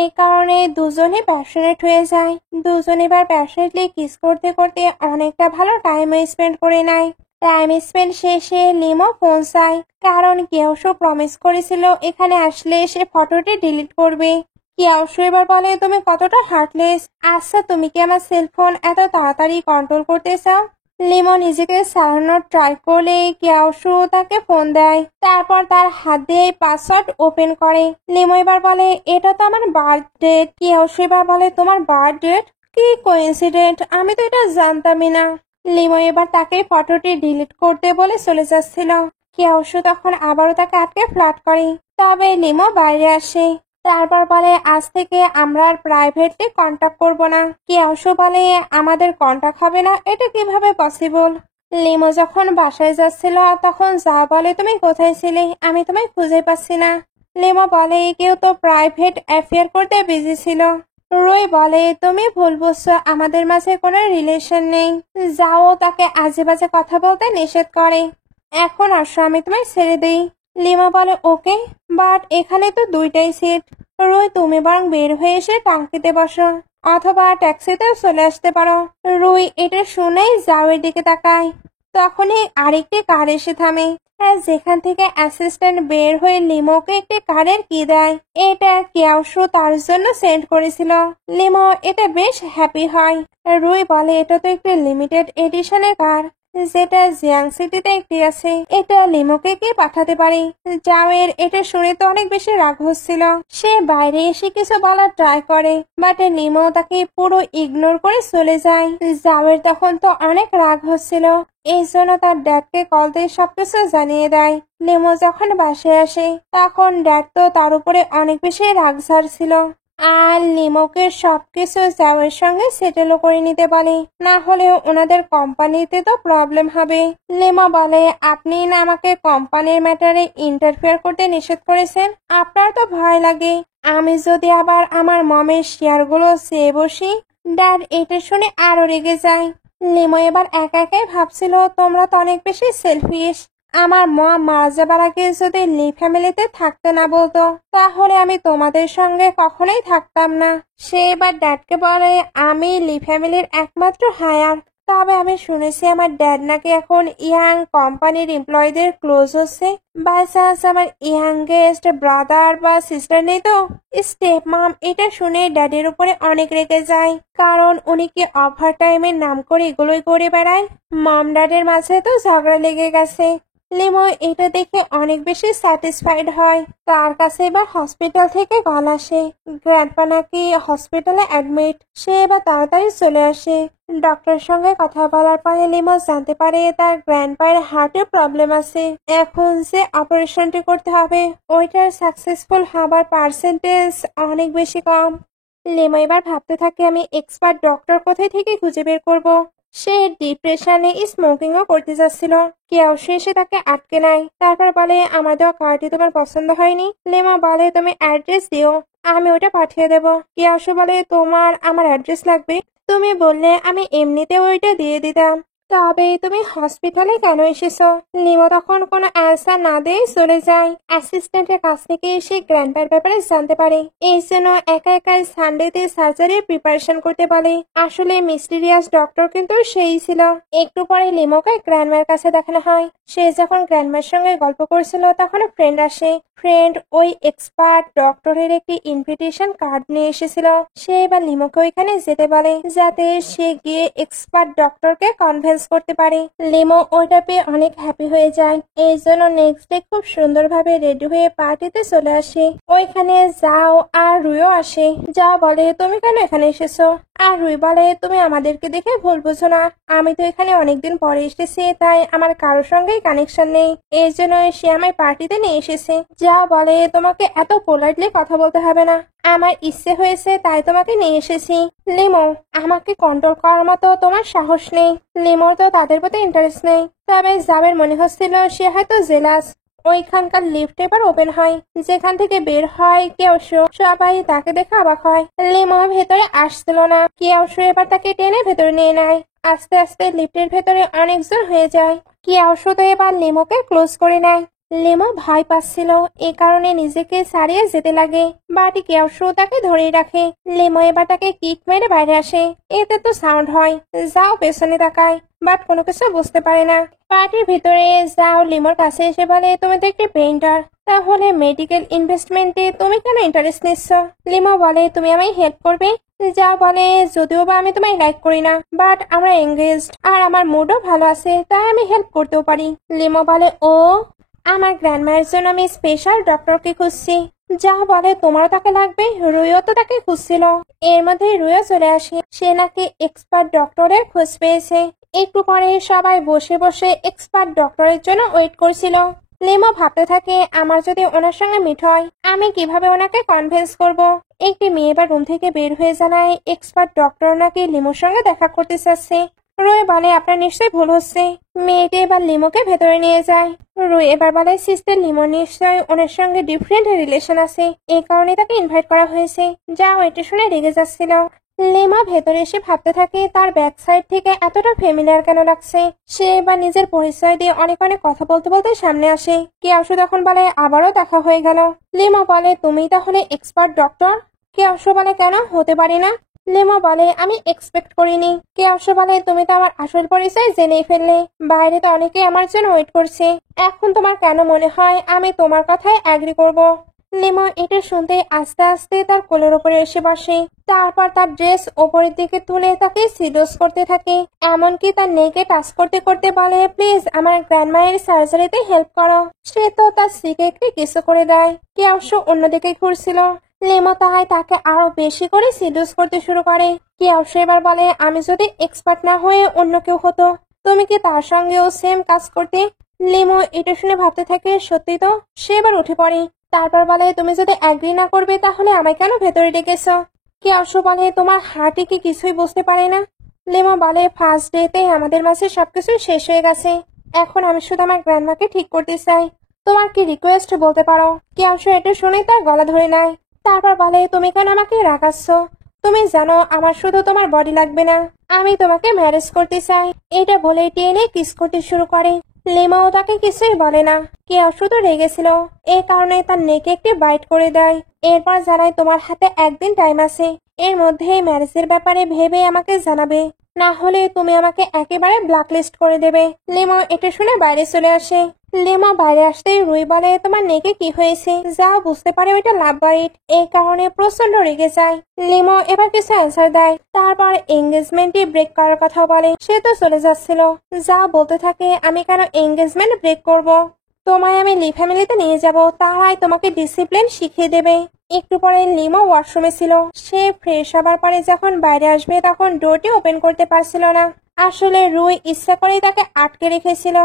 এই কারণে দুজনে প্যাশনেট হয়ে যায়। দুজন এবার প্যাশনেটলি কিস করতে করতে অনেকটা ভালো টাইম স্পেন্ড করে নেয়। টাইম স্পেন্ড শেষে লিমো ফোন চায়, কারণ কিয়াওশু প্রমিস করেছিল এখানে আসলে সে ফটোটি ডিলিট করবে। কিয়াওশু এবার বলে তুমি কতটা হার্টলেস। আচ্ছা তুমি কি আমার সেলফোন এত তাড়াতাড়ি কন্ট্রোল করতে চাও? লিমো নিজেকে সারানোর ট্রাই করলে কিয়াওশু তাকে ফোন দেয়। তারপর তার হাত দিয়ে পাসওয়ার্ড ওপেন করে। লিমো এবার বলে এটা তো আমার বার্থ ডেট। কিয়াওশু এবার বলে তোমার বার্থ ডেট? কি কোইন্সিডেন্ট, আমি তো এটা জানতামই না। লিমো এবার তাকে ফটোটি ডিলিট করতে বলে চলে যাচ্ছিল। কিয়াওশু তখন আবারও তাকে আটকে ফ্লার্ট করে। তবে লিমো বাইরে আসে। তারপর বলে আজ থেকে আমরা আর প্রাইভেটলি কন্ট্যাক্ট করব না। কিয়াওশু বলে আমাদের কন্ট্যাক্ট হবে না, এটা কিভাবে পসিবল? লিমো যখন বাসায় যাচ্ছিল তখন যা বলে তুমি কোথায় ছিলে, আমি তোমায় খুঁজে পাচ্ছি না। লিমো বলে কেউ তো প্রাইভেট অ্যাফেয়ার করতে বিজি ছিল। রুই বলে তুমি ভুল বুঝছো, আমাদের মাঝে কোনো রিলেশন নেই। যাও তাকে আজে বাজে কথা বলতে নিষেধ করে। এখন আসো আমি তোমায় ছেড়ে দিই। লিমা বলে ওকে, বাট এখানে তো দুইটাই সিট। রুই তুমি বরং বের হয়ে এসে টাঙ্কিতে বসো, অথবা ট্যাক্সিতেও চলে আসতে পারো। রুই এটা শুনেই জাওয়ের দিকে তাকায়। তখনই আরেকটি কার এসে থামে, আর যেখান থেকে অ্যাসিস্ট্যান্ট বের হয়ে লিমোকে একটি কারের কি দেয়। এটা কিয়াওশু তার জন্য সেন্ড করেছিল। লিমো এটা বেশ হ্যাপি হয়। রুই বলে এটা তো একটি লিমিটেড এডিশনের কার, যেটা জিয়াং সিটিতে একটি আছে। এটা লিমোকে কে পাঠাতে পারে? জাওয়ের এটা শুনে তো অনেক বেশি রাগ হচ্ছিল। সে বাইরে এসে কিছু বলার ট্রাই করে, বাট লিমো তাকে পুরো ইগনোর করে চলে যায়। জাওয়ের তখন তো অনেক রাগ হচ্ছিল, এই জন্য তার ড্যাডকে কল দিয়ে সবকিছু জানিয়ে দেয়। লিমো যখন বাসায় আসে তখন ড্যাড তো তার উপরে অনেক বেশি রাগ ঝাড়ছিল, আর লিমোকে সবকিছু জাওয়ের সঙ্গে সেটেলও করে নিতে বলে, না হলে ওনাদের কোম্পানিতে তো প্রবলেম হবে। লিমো বলে আপনি না আমাকে কোম্পানির ম্যাটারে ইন্টারফেয়ার করতে নিষেধ করেছেন, আপনার তো ভয় লাগে আমি যদি আবার আমার মমের শেয়ারগুলো চেয়ে বসি। ড্যাড এটা শুনে আরো রেগে যায়। লিমো এবার একা একাই ভাবছিল তোমরা তো অনেক বেশি সেলফিশ। আমার মা মারা যাবার আগে যদি লি ফ্যামিলিতে থাকতে না বলতো তাহলে আমি তোমাদের সঙ্গে কখনোই থাকতাম না। সে এবার ড্যাডকে বলে আমি লি ফ্যামিলির একমাত্র হায়ার, তবে আমি শুনেছি আমার ড্যাড নাকি এখন ইয়াং কোম্পানির এমপ্লয়ীদের ক্লোজ হচ্ছে। বাই চান্স আমার ইয়াংগেস্ট ব্রাদার বা সিস্টার নেই তো? স্টেপ মাম এটা শুনে ড্যাডির উপরে অনেক রেগে যায়, কারণ উনি কি ওভার টাইমের নাম করে এগুলোই করে বেড়ায়। মম ড্যাডের মাঝে তো ঝগড়া লেগে গেছে। লিমো এটা দেখে অনেক বেশি স্যাটিসফাইড হয়। তার কাছে এবার হসপিটাল থেকে কল আসে, গ্র্যান্ডপা নাকি হসপিটালে অ্যাডমিট। সে এবার তাড়াতাড়ি চলে আসে। ডক্টরের সঙ্গে কথা বলার পরে লিমো জানতে পারে তার গ্র্যান্ডপায়ের হার্টে প্রবলেম আছে। এখন যে অপারেশনটি করতে হবে ওইটার সাকসেসফুল হবার পার্সেন্টেজ অনেক বেশি কম। লিমো এবার ভাবতে থাকে আমি এক্সপার্ট ডক্টর কোথায় থেকে খুঁজে বের করব। সে ডিপ্রেশনে স্মোকিংও করতে যাচ্ছিল। কেউ এসে তাকে আটকে নেয়, তারপর বলে আমার দেওয়া কার্ডটি তোমার পছন্দ হয়নি। লিমো বলে তুমি অ্যাড্রেস দিও, আমি ওটা পাঠিয়ে দেব। কেউ বলে তোমার আমার অ্যাড্রেস লাগবে, তুমি বললে আমি এমনিতে ওইটা দিয়ে দিতাম, তবে তুমি হসপিটালে কেন এসেছো? লিমো তখন কোনো অ্যান্সার না দিয়ে চলে যায়। অ্যাসিস্ট্যান্টের কাছ থেকে এসে গ্র্যান্ডপার ব্যাপারে জানতে পারে, এই জন্য একা একাই সানডেতে সার্জারির প্রিপারেশন করতে বলে। আসলে মিস্টিরিয়াস ডক্টর কিন্তু সেই ছিল। একটু পরে লিমোকে গ্র্যান্ডমার কাছে দেখানো হয়। সে যখন গ্র্যান্ডমার সঙ্গে গল্প করছিল তখন ফ্রেন্ড আসে। ফ্রেন্ড ওই এক্সপার্ট ডক্টরের একটি ইনভিটেশন কার্ড নিয়ে এসেছিল। সে এবার লিমোকে ওইখানে যেতে বলে যাতে সে গিয়ে এক্সপার্ট ডক্টরকে কনভিন্স করতে পারে। লিমো ওইটা পেয়ে অনেক হ্যাপি হয়ে যায়। এই জন্য নেক্সট ডে খুব সুন্দরভাবে রেডি হয়ে পার্টিতে চলে আসে। ওইখানে যাও আর রুইও আসে। যা বলে তুমি কেন এখানে এসেছো? আর রুই বলে তুমি আমাদেরকে দেখে ভুল বুঝো না, আমি তো এখানে অনেকদিন পরে এসেছি, তাই আমার কারোর সঙ্গেই কানেকশন নেই, এই জন্য সে আমায় পার্টিতে নিয়ে এসেছে। যা বলে তোমাকে এত পোলাইটলি কথা বলতে হবে না, আমার ইচ্ছে হয়েছে তাই তোমাকে নিয়ে এসেছি। লিমো, আমাকে কন্ট্রোল করার মতো তোমার সাহস নেই। লিমোর তো তাদের প্রতি ইন্টারেস্ট নেই, তবে যাবের মনে হচ্ছিল সে হয়তো জেলাস। ওইখানকার লিফট এবার ওপেন হয়, যেখান থেকে বের হয় কেউ সবাই তাকে দেখে অবাক হয়। লিমো ভেতরে আসছিল না, কেউ এবার তাকে টেনে ভেতরে নিয়ে নেয়। আস্তে আস্তে লিফটের ভেতরে অনেকজন হয়ে যায়। কেউ তো এবার লিমোকে ক্লোজ করে নেয়। লিমো ভয় পাচ্ছিল, এ কারণে নিজেকে ছাড়িয়ে যেতে লাগে, বাট কেউ তাকে ধরে রাখে। লিমো এবার তাকে কিক মেরে বাইরে আসে। এতে তো সাউন্ড হয়। যাও পেছনে তাকায়, বাট কোনো কিছু বুঝতে পারে না। পার্টির ভিতরে যাও লিমোর কাছে এসে বলে তুমি তো একটি পেইন্টার, তাহলে মেডিকেল ইনভেস্টমেন্টে তুমি কেন ইন্টারেস্ট নিচ্ছ? লিমো বলে তুমি আমায় হেল্প করবে। যা বলে যদিও বা আমি তোমায় লাইক করি না, বাট আমরা এঙ্গেজড আর আমার মুডও ভালো আছে, তাই আমি হেল্প করতেও পারি। লিমো বলে ও, আমার গ্র্যান্ডমায়ের জন্য আমি স্পেশাল ডক্টরকে খুঁজছি। যা বলে তোমারও তাকে লাগবে, রুইও তো তাকে খুঁজছিল। এর মধ্যে রুইও চলে আসে, সে নাকি এক্সপার্ট ডক্টরের খোঁজ পেয়েছে। একটু পরে সবাই বসে বসে এক্সপার্ট ডক্টরের জন্য ওয়েট করছিল। লিমো ভাবতে থাকে আমার যদি ওনার সঙ্গে মিট হয় আমি কিভাবে ওনাকে কনভিন্স করব। একটি মেয়ে এবার রুম থেকে বের হয়ে জানায় এক্সপার্ট ডক্টর নাকি লিমোর সঙ্গে দেখা করতে চাচ্ছে। রুই বলে আপনার নিশ্চয়ই ভুল হচ্ছে। মেয়েটি এবার লিমোকে ভেতরে নিয়ে যায়। রুই এবার বলে সিস্টার লিমো নিশ্চয় ওনার সঙ্গে ডিফারেন্ট রিলেশন আছে, এই কারণে তাকে ইনভাইট করা হয়েছে। যা এটা শুনে রেগে যাচ্ছিল। লিমা ভেতরে এসে ভাবতে থাকে তার ব্যাক সাইড থেকে এতটা ফ্যামিলিয়ার কেন লাগছে। সে এবার নিজের পরিচয় দিয়ে অনেক অনেক কথা বলতে বলতে সামনে আসে। কেউ তখন বলে আবারও দেখা হয়ে গেল। লিমা বলে তুমি তাহলে এক্সপার্ট ডক্টর? কেউ বলে কেন হতে পারি না। লিমা বলে আমি এক্সপেক্ট করিনি। কেউ বলে তুমি তো আমার আসল পরিচয় জেনেই ফেললে, বাইরে তো অনেকেই আমার জন্য ওয়েট করছে, এখন তোমার কেন মনে হয় আমি তোমার কথায় অ্যাগ্রি করব? লিমা এটা শুনতে আস্তে আস্তে তার কোলের উপরে এসে বসে, তারপর তার ড্রেস ওপরের দিকে তুলে তাকে সিডোস করতে থাকে, এমনকি তার নেকে টাচ করতে করতে বলে প্লিজ আমার গ্র্যান্ডমায়ের সার্জারিতে হেল্প করো। সে তো তার সিকে একটি কিস করে দেয়। কেউ অন্যদিকে ঘুরছিল। লিমা তাই তাকে আরো বেশি করে সিডোস করতে শুরু করে। কেউ এবার বলে আমি যদি এক্সপার্ট না হয়ে অন্য কেউ হতো তুমি কি তার সঙ্গেও সেম কাজ করতে? লিমো এটা শুনে ভাবতে থাকে সত্যি তো। সে এবার উঠে পড়ে, তারপর বলে তুমি যদি অ্যাগ্রি না করবে তাহলে আমায় কেন ভেতরে ডেকেছ? কেউ বলে তোমার হার্টে কি কিছুই বুঝতে পারে না। লিমো বলে ফার্স্ট ডেতে আমাদের মাঝে সবকিছু শেষ হয়ে গেছে, এখন আমি শুধু আমার গ্র্যান্ডমাকে ঠিক করতে চাই, তোমার কি রিকোয়েস্ট বলতে পারো? কেউ এটা শুনে তার গলা ধরে নেয়, তারপর বলে তুমি কেন আমাকে রাগাচ্ছ? তুমি জানো আমার শুধু তোমার বডি লাগবে না, আমি তোমাকে ম্যারেজ করতে চাই। এটা বলে টেনে কিস করতে শুরু করে। লিমাও তাকে কিছুই বলে না। কেউ শুধু রেগেছিল, এই কারণে তার নেকে একটি বাইট করে দেয়। এরপর জানায় তোমার হাতে একদিন টাইম আছে, এর মধ্যে ম্যারেজের ব্যাপারে ভেবে আমাকে জানাবে, না হলে তুমি আমাকে একেবারে ব্ল্যাকলিস্ট করে দেবে। লিমো এটা শুনে বাইরে চলে আসে। লিমো বাইরে আসতেই রুই বলে তোমার নেকে কি হয়েছে? যা বুঝতে পারে ওইটা লাভ বাইট, এই কারণে প্রচন্ড রেগে যায়। লিমো এবার কিছু অ্যান্সার দেয়, তারপর এঙ্গেজমেন্টই ব্রেক করার কথা বলে। সে তো চলে যাচ্ছিল। যা বলতে থাকে আমি কেন এঙ্গেজমেন্ট ব্রেক করব? তোমায় আমি লি ফ্যামিলিতে নিয়ে যাব, তারাই তোমাকে ডিসিপ্লিন শিখিয়ে দেবে। একটু পরে লিমো ওয়াশরুমে ছিল। সে ফ্রেশ হবার পরে যখন বাইরে আসবে তখন ডোরটি ওপেন করতে পারছিল না। আসলে রুই ইচ্ছা করেই তাকে আটকে রেখেছিল।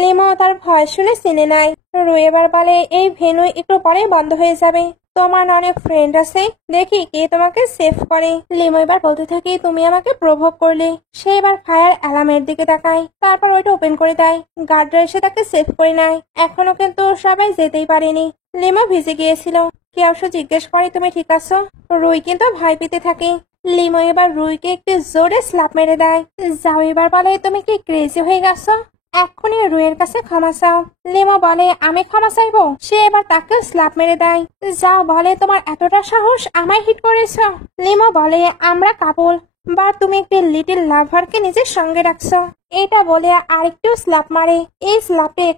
লিমো তার ভয় শুনে চিনে নেয়। রুই এবার বলে এই ভেন্যু একটু পরে বন্ধ হয়ে যাবে, তোমার অনেক ফ্রেন্ড আছে, দেখি কে তোমাকে সেভ করে। লিমো এবার বলতে থাকে তুমি আমাকে প্রভোগ করলে। সে এবার ফায়ার অ্যালার্মের দিকে তাকায়, তারপর ওইটা ওপেন করে দেয়। গার্ডরা এসে তাকে সেভ করে নেয়। এখনো কিন্তু সবাই যেতেই পারেনি। লিমো ভিজে গিয়েছিল। কিয়াশু জিজ্ঞেস করে তুমি ঠিক আছো? রুই কিন্তু ভয় পেতে থাকে। লিমো এবার রুইকে একটু জোরে স্ল্যাপ মেরে দেয়। যাও এবার বলে তুমি কি ক্রেজি হয়ে গেছো? এক্ষুনি রুইয়ের কাছে ক্ষমা চাও। লিমো বলে আমি ক্ষমা চাইবো? সে এবার তাকে স্ল্যাপ মেরে দেয়। যাও বলে তোমার এতটা সাহস আমায় হিট করেছ? লিমো বলে আমরা কাপল, বা তুমি একটি লিটিল লাভারকে নিজের সঙ্গে রাখছো। এটা বলে আরেকটু স্ল্যাপ মারে। এই স্ল্যাপে এ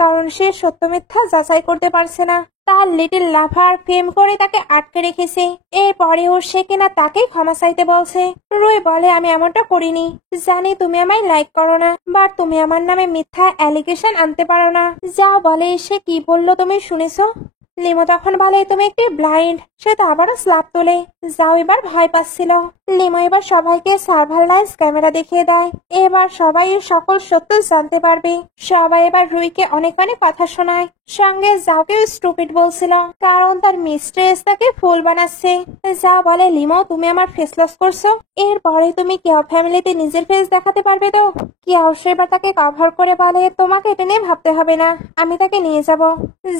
কারণ সে সত্য মিথ্যা যাচাই করতে পারছে না। তার লিটিল লাভার প্রেম করে তাকে আটকে রেখেছে। এরপরেও সে কিনা তাকে ক্ষমা চাইতে বলছে। রুই বলে আমি এমনটা করিনি, জানি তুমি আমায় লাইক করো না, বাট তুমি আমার নামে মিথ্যা অ্যালিগেশন আনতে পারো না। যা বলে সে কি বললো তুমি শুনেছো? লিমো তখন বলে তুমি একটি ব্লাইন্ড। সে তো আবারও স্ল্যাপ তোলে। যাও এবার ভয় পাচ্ছিল। লিমো এবার সবাইকে সার্ভাইলেন্স ক্যামেরা দেখিয়ে দেয়। এবার সবাই সকল সত্য জানতে পারবে। সবাই এবার রুইকে অনেক অনেক কথা শোনায়। সঙ্গে যাওকে স্টুপিড বলছিল, কারণ তার মিস্ট্রেস তাকে ফুল বানাচ্ছে। যা বলে লিমো তুমি আমার ফেস লস করছো, এরপরে তুমি কেউ ফ্যামিলিতে নিজের ফেস দেখাতে পারবে তো? কেউ এবার তাকে কভার করে বলে তোমাকে এটা নিয়ে ভাবতে হবে না, আমি তাকে নিয়ে যাব।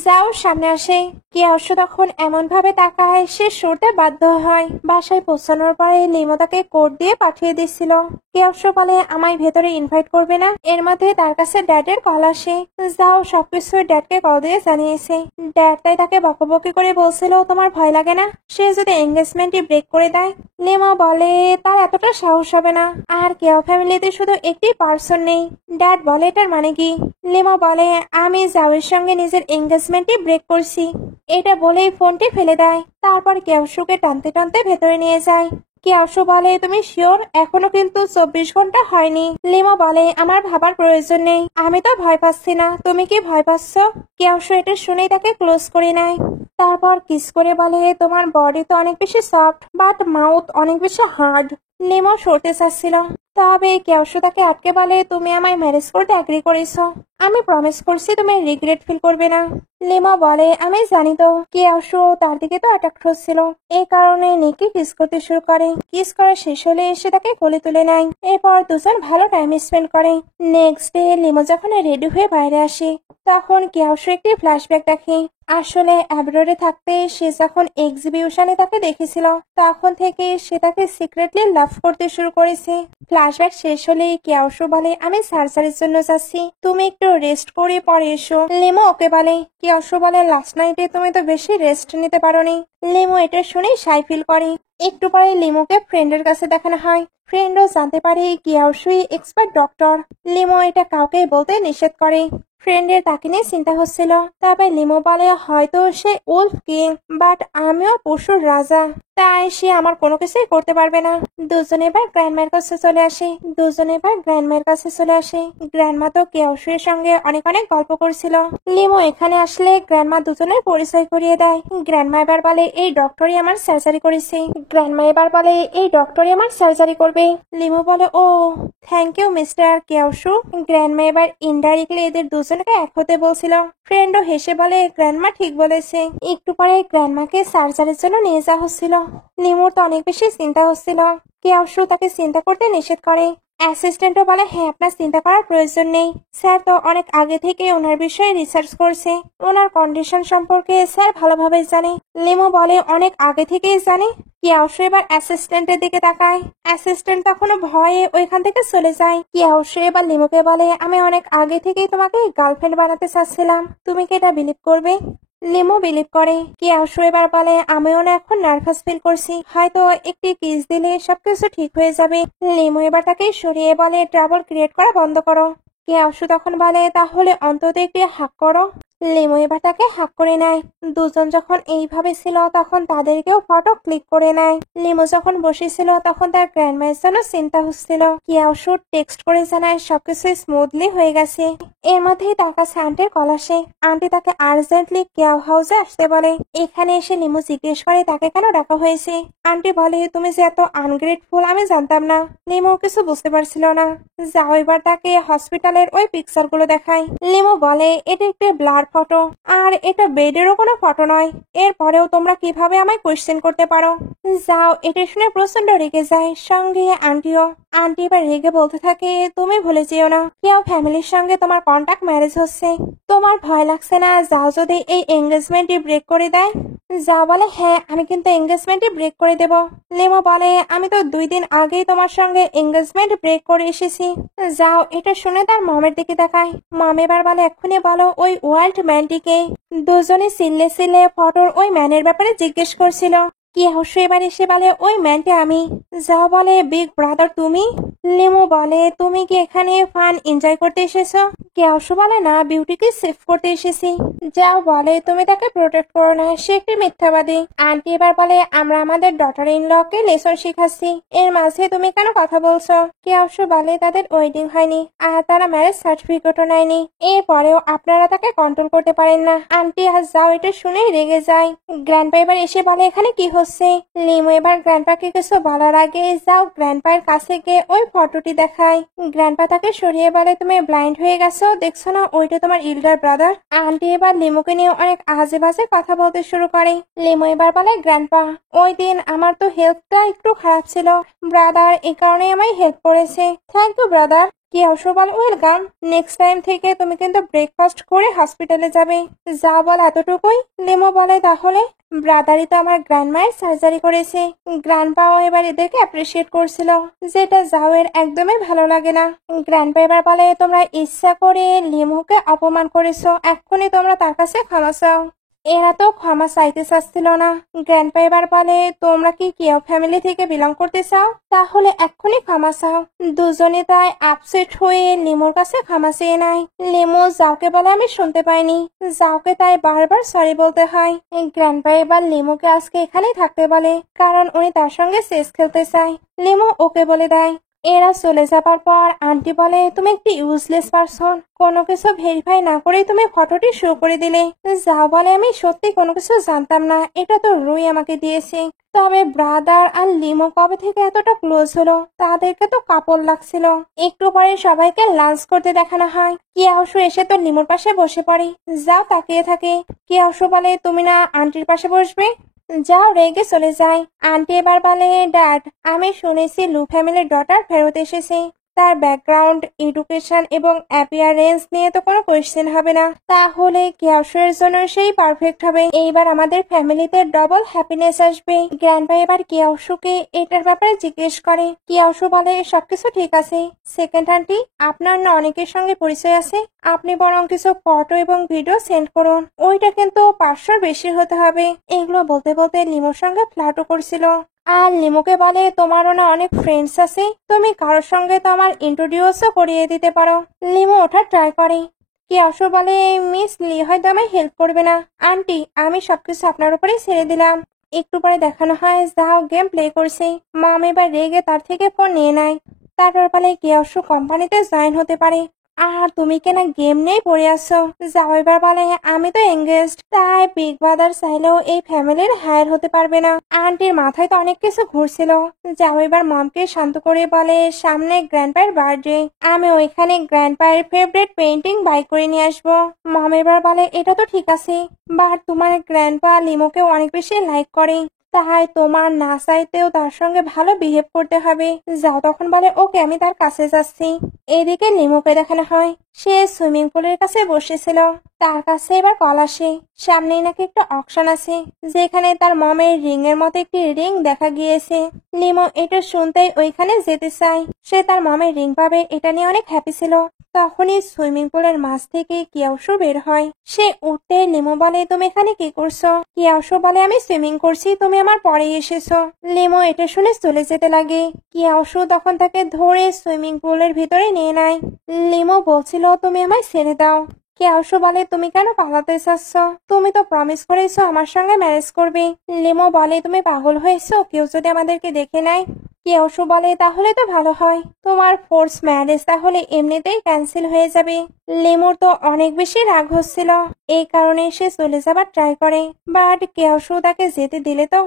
যাও সামনে আসে। কেউ তখন এমন ভাবে তাকায় সে সরতে বাধ্য হয়। বাসায় পৌঁছানোর পরে লিমো তাকে কোড দিয়ে পাঠিয়ে দিচ্ছিল। কেউ বলে আমায় ভেতরে ইনভাইট করবে না। এর মধ্যে তার কাছে ড্যাডের কল আসে। যাও সবকিছু ড্যাডকে কল দিয়ে জানিয়েছে। ড্যাড তাই তাকে বকবকি করে বলছিল তোমার ভয় লাগে না সে যদি এঙ্গেজমেন্টই ব্রেক করে দেয়? লিমো বলে তার এতটা সাহস হবে না। আর কেউ ফ্যামিলিতে শুধু একটি পার্সন নেই। ড্যাড বলে এটার মানে কি? লিমো বলে আমি জাওয়ের সঙ্গে নিজের এঙ্গেজমেন্টই ব্রেক করছি। এটা বলেই ফোনটি ফেলে দেয়। তারপর কেউশুকে টানতে টানতে ভেতরে নিয়ে যায়। কেউশু বলে তুমি শিওর? এখনো কিন্তু 24 ঘন্টা হয়নি। লিমো বলে আমার ভাবার প্রয়োজন নেই, আমি তো ভয় পাচ্ছি না, তুমি কি ভয় পাচ্ছ? কেউশু এটা শুনেই তাকে ক্লোজ করে নেয়। তারপর কিস করে বলে তোমার বডি তো অনেক বেশি সফট, বাট মাউথ অনেক বেশি হার্ড। লিমো সরতে চাচ্ছিল, তবে কেউশু তাকে আটকে বলে তুমি আমায় ম্যারেজ করতে এগ্রি করেছো, আমি প্রমিস করছি তুমি রিগ্রেট ফিল করবে না। লিমো বলে আমি জানি তো। কেউশু তার দিকে তো অ্যাট্রাক্ট হচ্ছিল, এই কারণে নিকি কিস করতে শুরু করে। কিস করা শেষ হলে এসে তাকে কোলে তুলে নেয়। এরপর দুজন ভালো টাইম স্পেন্ড করে। নেক্সট ডে লিমো যখন রেডি হয়ে বাইরে আসে, তখন কেউশু একটি ফ্ল্যাশব্যাক দেখে। আসলে অ্যাব্রোডে থাকতে সে যখন এক্সিবিশনে তাকে দেখেছিল, তখন থেকে সে তাকে সিক্রেটলি লাভ করতে শুরু করেছে। ফ্ল্যাশব্যাক শেষ হলে কেউশু বলে আমি সার্জারির জন্য যাচ্ছি, তুমি একটু রেস্ট করে পরে এসো। লিমো ওকে বলে। কেউশু বলে লাস্ট নাইটে তুমি তো বেশি রেস্ট নিতে পারোনি। লিমো এটা শুনে সাই ফিল করে। একটু পরে লিমোকে ফ্রেন্ডের কাছে দেখানো হয়। ফ্রেন্ডও জানতে পারে কিয়াওশুই এক্সপার্ট ডক্টর। লিমো এটা কাউকে বলতে নিষেধ করে। ফ্রেন্ডের তাকে নিয়ে চিন্তা হচ্ছিল, তবে লিমো বলে হয়তো সে উলফ কিং, বাট আমিও পশুর রাজা, তাই সে আমার কোনো কিছুই করতে পারবে না। দুজনে এবার গ্র্যান্ডমার কাছে চলে আসে। গ্র্যান্ডমা তো কেউশুয়ের সঙ্গে অনেক অনেক গল্প করছিল। লিমো এখানে আসলে গ্র্যান্ডমা দুজনের পরিচয় করিয়ে দেয়। গ্র্যান্ডমা এবার বলে এই ডক্টরই আমার সার্জারি করবে। লিমো বলে ও থ্যাংক ইউ মিস্টার কেউশু। গ্র্যান্ডমা এবার ইনডাইরেক্টলি এদের দুজনকে এক হতে বলছিল। ফ্রেন্ডও হেসে বলে গ্র্যান্ডমা ঠিক বলেছে। একটু পরে গ্র্যান্ডমাকে সার্জারির জন্য নিয়ে যাওয়া হচ্ছিল। লিমোর তো অনেক বেশি চিন্তা হচ্ছিল। কেউশু তাকে চিন্তা করতে নিষেধ করে। অ্যাসিস্ট্যান্টও বলে হ্যাঁ আপনার চিন্তা করার প্রয়োজন নেই, স্যার তো অনেক আগে থেকে ওনার বিষয়ে রিসার্চ করছে, ওনার কন্ডিশন সম্পর্কে স্যার ভালোভাবে জানে। লিমো বলে অনেক আগে থেকেই জানে। কেউশু এবার অ্যাসিস্ট্যান্টের দিকে তাকায়। অ্যাসিস্ট্যান্ট তখন ভয়ে ওইখান থেকে চলে যায়। কেউশু এবার লিমোকে বলে আমি অনেক আগে থেকেই তোমাকে গার্লফ্রেন্ড বানাতে চাচ্ছিলাম, তুমি কি এটা বিলিভ করবে? লিমো বিলিভ করে। কেউশু এবার বলে আমিও না এখন নার্ভাস ফিল করছি, হয়তো একটি কিস দিলে সবকিছু ঠিক হয়ে যাবে। লিমো এবার তাকে সরিয়ে বলে ট্রাবল ক্রিয়েট করা বন্ধ করো। কেউশু তখন বলে তাহলে অন্তত একটি হাক করো। লিমো এবার তাকে হাক করে নেয়। দুজন যখন এইভাবে ছিল তখন তাদেরকেও ফটো ক্লিক করে নেয়। লিমো যখন বসেছিল তখন তার গ্র্যান্ডমায়ের জন্য চিন্তা হচ্ছিল। কেউশু টেক্সট করে জানায় সবকিছু স্মুথলি হয়ে গেছে। এর মধ্যেই তার কাছে আন্টির কল আসে। আন্টি তাকে আর্জেন্টলি কেউ হাউসে আসতে বলে। এখানে এসে লিমো জিজ্ঞেস করে তাকে কেন ডাকা হয়েছে। আন্টি বলে তুমি যে এত আনগ্রেটফুল আমি জানতাম না। লিমো কিছু বুঝতে পারছিল না। যাও এবার তাকে হসপিটালের ওই পিকচার গুলো দেখায়। লিমো বলে এটা একটু ব্লার ফটো, আর এটা বেডেরও কোনো ফটো নয়। এরপরেও তোমরা কিভাবে আমায় কোয়েশ্চেন করতে পারো? যাও, এটা শুনে প্রচন্ড রেগে যায়, সঙ্গে আন্টিও। আন্টি এবার রেগে বলতে থাকে, তুমি ভুলে যেও না কেউ ফ্যামিলির সঙ্গে তোমার কন্ট্যাক্ট ম্যারেজ হচ্ছে। তোমার ভয় লাগছে না যাও যদি এই এঙ্গেজমেন্টটি ব্রেক করে দেয়? যাও বলে, হ্যাঁ আমি কিন্তু এঙ্গেজমেন্টে ব্রেক করে দেব। লিমো বলে, আমি তো 2 দিন আগেই তোমার সঙ্গে এঙ্গেজমেন্ট ব্রেক করে এসেছি। যাও এটা শুনে তার মমের দিকে তাকায়। মম এবার বলে, এক্ষুনি বলো ওই ওয়াইল্ড ম্যানটিকে। দুজনে সিল্লে সিল্লে ফটোর ওই ম্যানের ব্যাপারে জিজ্ঞেস করছিল। কি হাস্য এবার এসে বলে, ওই ম্যানটি আমি। যাও বলে, বিগ ব্রাদার তুমি? লিমো বলে, তুমি কি এখানে ফান এনজয় করতে এসেছো? কেয়াসু বলে, না বিউটিকে সেভ করতে এসেছি। যাও বলে, তুমি তাকে প্রোটেক্ট করো না, সে একটি মিথ্যাবাদী। আন্টি এবার বলে, আমরা আমাদের ডটার ইন লকে লেসন শিখাচ্ছি, এর মাঝে তুমি কেন কথা বলছো? কেয়াসু বলে, তাদের ওয়েডিং হয়নি আর তারা ম্যারেজ সার্টিফিকেটও নেয়নি, এরপরেও আপনারা তাকে কন্ট্রোল করতে পারেন না। আন্টি আর যাও এটা শুনে রেগে যায়। গ্র্যান্ডপা এবার এসে বলে, এখানে কি হচ্ছে? লিমো এবার গ্র্যান্ডপাকে কিছু বলার আগে যাও গ্র্যান্ডপায়ের কাছে গিয়ে ওই ফটোটি দেখায়। গ্র্যান্ডপা তাকে সরিয়ে বলে, তুমি ব্লাইন্ড হয়ে গেছো, দেখছো না ওইটা তোমার ইল্ডার ব্রাদার? আন্টি এবার লিমোকে নিয়ে অনেক আজে বাজে কথা বলতে শুরু করে। লিমো এবার বলে, গ্র্যান্ডপা ওই দিন আমার তো হেলথটা একটু খারাপ ছিল, ব্রাদার এই কারণে আমায় হেল্প করেছে, থ্যাংক ইউ ব্রাদার। কি বলে, ওয়েলকাম। নেক্সট টাইম থেকে তুমি কিন্তু ব্রেকফাস্ট করে হসপিটালে যাবে। যা বল এতটুকুই। লিমো বলে, তাহলে ব্রাদারই তো আমার গ্র্যান্ডমায়ের সার্জারি করেছে। গ্র্যান্ডপাও এবার এদেরকে অ্যাপ্রিসিয়েট করছিল, যেটা জাওয়ের একদমই ভালো লাগে না। গ্র্যান্ডপা এবার বলে, তোমরা ইচ্ছা করে লিমোকে অপমান করেছো, এক্ষুনি তোমরা তার কাছে ক্ষমা চাও। এরা তো ক্ষমা চাইতে চাচ্ছিল না। গ্র্যান্ডপা এবার বলে, তোমরা কি কিও ফ্যামিলি থেকে বিলং করতে চাও? তাহলে এক্ষুনি ক্ষমা চাও। দুজনে তাই আপসেট হয়ে লিমোর কাছে ক্ষমা চেয়ে নেয়। লিমো যাওকে বলে, আমি শুনতে পাইনি। যাওকে তাই বারবার সরি বলতে হয়। গ্র্যান্ডপা এবার লিমোকে আজকে এখানেই থাকতে বলে, কারণ উনি তার সঙ্গে চেস খেলতে চায়। লিমো ওকে বলে দেয়। এরা চলে যাবার পর আন্টি বলে, তুমি একটি ইউজলেস পারসন, কোনো কিছু ভেরিফাই না করে তুমি ফটোটি শো করে দিলে। যাও বলে, আমি সত্যি কোনো কিছু জানতাম না, এটা তো রুই আমাকে দিয়েছে। তবে ব্রাদার আর লিমো কবে থেকে এতটা ক্লোজ হলো, তাদেরকে তো কাপড় লাগছিল। একটু পরে সবাইকে লাঞ্চ করতে দেখানো হয়। কিয়াশু এসে তো লিমোর পাশে বসে পড়ে। যাও তাকিয়ে থাকে। কিয়াশু বলে, তুমি না আন্টির পাশে বসবে? যাও রেগে চলে যায়। আন্টি এবার বলে, ড্যাড আমি শুনেছি লু ফ্যামিলির ডটার ফেরত এসেছে, তার ব্যাকগ্রাউন্ড, এডুকেশন এবং অ্যাপিয়ারেন্স নিয়ে তো কোনো কোয়েশ্চেন হবে না, তাহলে কিয়াশুর জন্য সেই পারফেক্ট হবে। এইবার আমাদের ফ্যামিলিতে ডবল হ্যাপিনেস আসবে। গ্র্যান্ডপা এবার কিয়াশুকে এটার ব্যাপারে জিজ্ঞেস করে। কিয়াশু বলে, সবকিছু ঠিক আছে। সেকেন্ড আন্টি, আপনার না অনেকের সঙ্গে পরিচয় আছে, আপনি বরং কিছু ফটো এবং ভিডিও সেন্ড করুন, ওইটা কিন্তু 500 বেশি হতে হবে। এগুলো বলতে বলতে লিমোর সঙ্গে ফ্লার্টও করছিল। আর লিমোকে বলে, তোমারও না অনেক ফ্রেন্ডস আছে, তুমি কারোর সঙ্গে তো আমার ইন্ট্রোডিউসও করিয়ে দিতে পারো। লিমো ওঠা ট্রাই করে। কিয়াশু বলে, মিস লি হয়তো আমায় হেল্প করবে না। আন্টি আমি সবকিছু আপনার উপরেই ছেড়ে দিলাম। একটু পরে দেখানো হয় যাও গেম প্লে করছে। মম এবার রেগে তার থেকে ফোন নিয়ে নেয়। তারপর বলে, কিয়াশু কোম্পানিতে জয়েন হতে পারে, আর তুমি কেন গেম নিয়ে পড়ে আসছো? যাও এবার বলে, আমি তো এঙ্গেজড, তাই বিগ ব্রাদার চাইলেও এই ফ্যামিলির হায়ার হতে পারবে না। আন্টির মাথায় তো অনেক কিছু ঘুরছিল। যাও এবার মমকে শান্ত করে বলে, সামনে গ্র্যান্ডপায়ের বার্থডে, আমি ওইখানে গ্র্যান্ডপায়ের ফেভারিট পেন্টিং বাই করে নিয়ে আসবো। মম এবার বলে, এটা তো ঠিক আছে, বাট তোমার গ্র্যান্ডপা লিমোকে অনেক বেশি লাইক করে, তাই তোমার না চাইতেও তার সঙ্গে ভালো বিহেভ করতে হবে। যাও তখন বলে, ওকে আমি তার কাছে যাচ্ছি। এদিকে লিমোকে দেখানো হয় সে সুইমিং পুলের কাছে বসেছিল। তার কাছে এবার কল আসে, সামনেই নাকি একটা অকশন আছে, যেখানে তার মমের রিং এর মতো একটি রিং দেখা গিয়েছে। লিমো এটা শুনতেই ওইখানে যেতে চায়, সে তার মমের রিং পাবে এটা নিয়ে অনেক হ্যাপি ছিল। তখনই সুইমিং পুলের মাঝ থেকে কিয়াশু বের হয়। সে উঠতে লিমো বলে, তুমি এখানে কি করছো? কিয়াশু বলে, আমি সুইমিং করছি, তুমি আমার পরে এসেছো। লিমো এটা শুনে চলে যেতে লাগে। কিয়াশু তখন তাকে ধরে সুইমিং পুলের ভিতরে নিয়ে নেয়। লিমো বলছিল, তুমি আমায় ছেড়ে দাও। কিয়াশু বলে, তুমি কেন পালাতে চাচ্ছ? তুমি তো প্রমিস করেছো আমার সঙ্গে ম্যারেজ করবে। লিমো বলে, তুমি পাগল হয়েছো, কেউ যদি আমাদেরকে দেখে নেয়? কিয়াশু বলে, তাহলে তো ভালো হয়, তোমার ফোর্স ম্যারেজ তাহলে এমনিতেই ক্যান্সেল হয়ে যাবে। লিমোর তো অনেক বেশি রাগ হচ্ছিল, এই কারণে সে চলে যাবার ট্রাই করে, বাট কিয়াশু তাকে যেতে দিলে তো।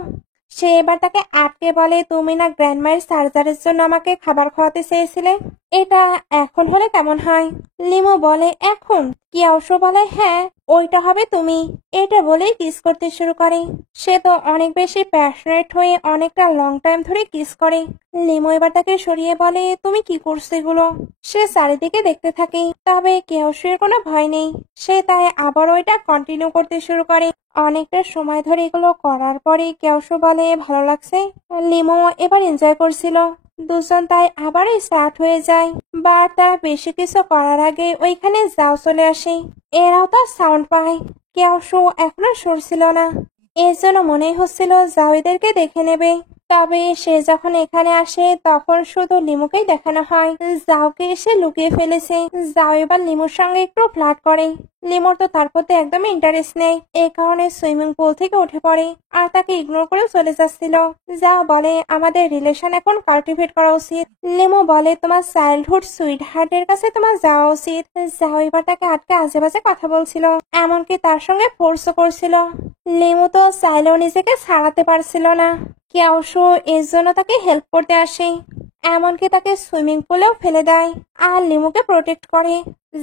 সে এবার তাকে আটকে বলে, তুমি না গ্র্যান্ডমায়ের সার্জারির জন্য আমাকে খাবার খাওয়াতে চেয়েছিলে, এটা এখন হলে কেমন হয়? লিমো বলে, এখন? কিয়াশু বলে, হ্যাঁ, ওইটা হবে তুমি। এটা বলেই কিস করতে শুরু করে। সে তো অনেক বেশি প্যাশনেট হয়ে অনেকটা লং টাইম ধরে কিস করে। লিমো এবার তাকে সরিয়ে বলে, তুমি কি করছো এগুলো? সে চারিদিকে দেখতে থাকে, তবে কেউসের কোনো ভয় নেই। সে তাই আবার ওইটা কন্টিনিউ করতে শুরু করে। অনেকটা সময় ধরে এগুলো করার পরে কেউসু বলে, ভালো লাগছে। লিমো এবার এনজয় করছিল। দুজন তাই আবার স্টার্ট হয়ে যায়। বাট তারা বেশি কিছু করার আগে ওইখানে যাও চলে আসে। এরাও তার সাউন্ড পায়। কেউসু এখনো সরছিল না। এর জন্য মনেই হচ্ছিল যাও এদেরকে দেখে নেবে। তবে সে যখন এখানে আসে তখন শুধু লিমুকেই দেখানো হয়। জাওকে এসে লুকিয়ে ফেলেছে। জাও এবার লিমুর সঙ্গে একটু ফ্লার্ট করে। লিমুর তো তার প্রতি একদমই ইন্টারেস্ট নেই। এই কারণে সুইমিং পুল থেকে উঠে পড়ে আর তাকে ইগনোর করে চলে যাচ্ছিল। জাও বলে, আমাদের রিলেশন এখন কাল্টিভেট করা উচিত। লিমু বলে, তোমার চাইল্ডহুড সুইট হার্টের কাছে তোমার যাওয়া উচিত। জাও এবার তাকে আটকে আজে বাজে কথা বলছিল, এমনকি তার সঙ্গে ফোর্সও করছিল। লিমু তো চাইলেও নিজেকে ছাড়াতে পারছিল না। কেউসু এর জন্য তাকে হেল্প করতে আসে, এমনকি তাকে সুইমিং পুলেও ফেলে দেয় আর লিমুকে প্রোটেক্ট করে।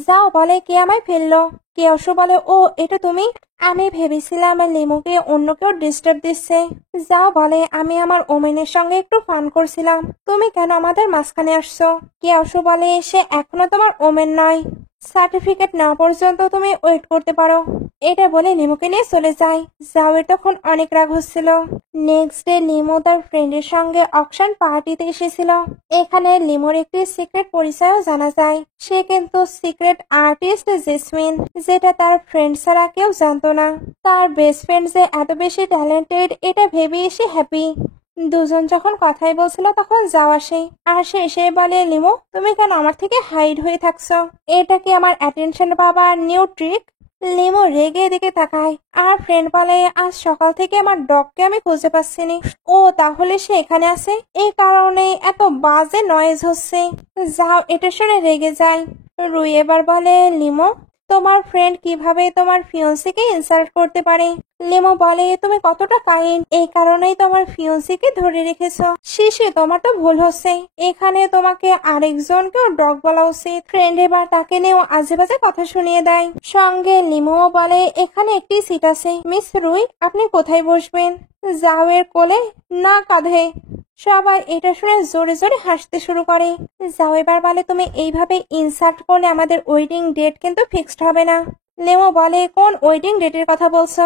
যাও বলে, কে আমায় ফেললো? কেউসু বলে, ও এটা তুমি? আমি ভেবেছিলাম লিমুকে অন্য কেউ ডিস্টার্ব দিচ্ছে। যাও বলে, আমি আমার ওমেনের সঙ্গে একটু ফান করছিলাম, তুমি কেন আমাদের মাঝখানে আসছো? কেউসু বলে, সে এখনো তোমার ওমেন নয়, সার্টিফিকেট না পর্যন্ত তুমি ওয়েট করতে পারো। এটা বলে লিমুকে নিয়ে চলে যায়। জাওয়ের তখন অনেক রাগ হচ্ছিল। নেক্সট ডে লিমু তার ফ্রেন্ডের সঙ্গে অকশন পার্টিতে এসেছিল। এখানে লিমুর একটি সিক্রেট পরিচয়ও জানা যায়। সে কিন্তু সিক্রেট আর্টিস্ট জেসমিন, যেটা তার ফ্রেন্ড ছাড়া কেউ জানতো না। তার বেস্ট ফ্রেন্ড যে এত বেশি ট্যালেন্টেড এটা ভেবেই সে হ্যাপি। দুজন যখন কথাই বলছিল তখন যাও আসে আর সে এসে বলে, লিমু তুমি কেন আমার থেকে হাইড হয়ে থাকছো? এটা কি আমার অ্যাটেনশন পাবার নিউ ট্রিক? লিমু রেগে এদিকে তাকায় আর ফ্রেন্ড বলে, আজ সকাল থেকে আমার ডগকে আমি খুঁজে পাচ্ছি না। ও তাহলে সে এখানে আছে, এই কারণে এত বাজে নয়েজ হচ্ছে। যাও এটা শুনে রেগে যায়। রুই এবার বলে, লিমু তোমার ফ্রেন্ড কিভাবে তোমার ফিয়ন্সিকে ইনসাল্ট করতে পারে? লিমো বলে, তুমি কতটা কাইন্ড, এই কারণেই তোমার ফিয়ন্সিকে ধরে রেখেছো। শিশে তোমার তো ভুল হচ্ছে, এখানে তোমাকে আরেকজনকেও ডগ বলা উচিত। ফ্রেন্ড এবার তাকে নিয়েও আজে বাজে কথা শুনিয়ে দেয়। সঙ্গে লিমো বলে, এখানে একটি সিট আছে, মিস রুই আপনি কোথায় বসবেন? জাওয়ের কোলে না কাঁধে? সবাই এটা শুনে জোরে জোরে হাসতে শুরু করে। যাও এবার বলে, তুমি এইভাবে ইনসাল্ট করলে আমাদের ওয়েডিং ডেট কিন্তু ফিক্সড হবে না। লেমো বলে, কোন ওয়েডিং ডেটের কথা বলছো?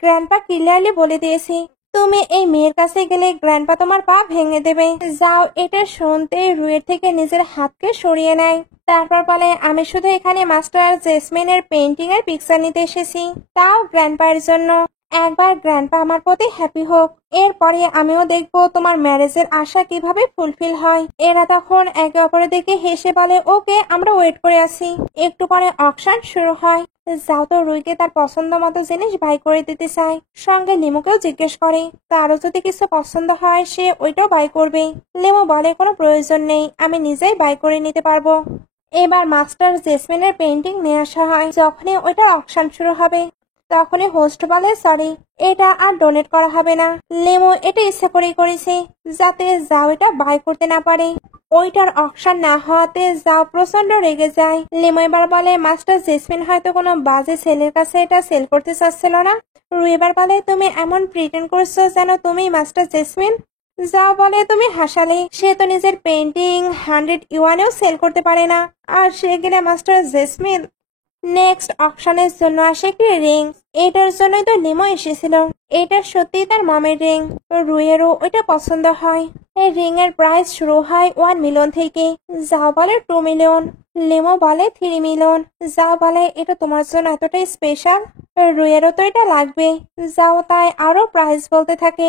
গ্র্যান্ডপা ক্লিয়ারলি বলে দিয়েছি, তুমি এই মেয়ের কাছে গেলে গ্র্যান্ডপা তোমার পা ভেঙে দেবে। যাও এটা শুনতে রুয়ের থেকে নিজের হাতকে সরিয়ে নেয়। তারপর বলে, আমি শুধু এখানে মাস্টার জেসমিনের পেন্টিং এর পিকচার নিতে এসেছি, তাও গ্র্যান্ডপার জন্য। একবার গ্র্যান্ডপা আমার প্রতি হ্যাপি হোক, এরপরে আমিও দেখবো তোমার ম্যারেজের আশা কিভাবে ফুলফিল হয়। এরা তখন একে অপরের দিকে হেসে বলে, ওকে আমরা ওয়েট করে আছি। একটু পরে অকশন শুরু হয়। যাও তো রুইকে তার পছন্দ মতো জিনিস বাই করে দিতে চায়। সঙ্গে লিমুকেও জিজ্ঞেস করে, তারও যদি কিছু পছন্দ হয় সে ওইটাও বাই করবে। লিমু বলে, কোনো প্রয়োজন নেই, আমি নিজেই বাই করে নিতে পারবো। এবার মাস্টার জেসমিনের পেন্টিং নিয়ে আসা হয়। যখনই ওইটা অকশন শুরু হবে তখনই হোস্ট বলে, সরি এটা আর ডোনেট করা হবে না। লেমো এটা ইচ্ছে করেই করেছে যাতে যাও এটা বাই করতে না পারে। ওইটার অকশন না হওয়াতে যাও প্রচন্ড রেগে যায়। লেমো এবার বলে, মাস্টার জেসমিন হয়তো কোনো বাজে ছেলের কাছে এটা সেল করতে চাচ্ছিল না। রু এবার বলে, তুমি এমন প্রিটেন্ড করছো যেন তুমি মাস্টার জেসমিন। যাও বলে, তুমি হাসালে, সে তো নিজের পেন্টিং 100 ইউয়ানেও সেল করতে পারে না, আর সে কিনা মাস্টার জেসমিন। নেক্সট অকশনের জন্য আসে একটি রিং। এটার জন্যই তো লিমো এসেছিল। এটা সত্যি তার মমের রিং। রুইয়েরও ওইটা পছন্দ হয়। এই রিং এর প্রাইস শুরু হয় 1 মিলিয়ন থেকে। যাও বলে 2 মিলিয়ন। লিমো বলে 3 মিলিয়ন। যাও বলে, এটা তোমার জন্য এতটাই স্পেশাল, রুইয়েরও তো এটা লাগবে। যাও তাই আরো প্রাইস বলতে থাকে।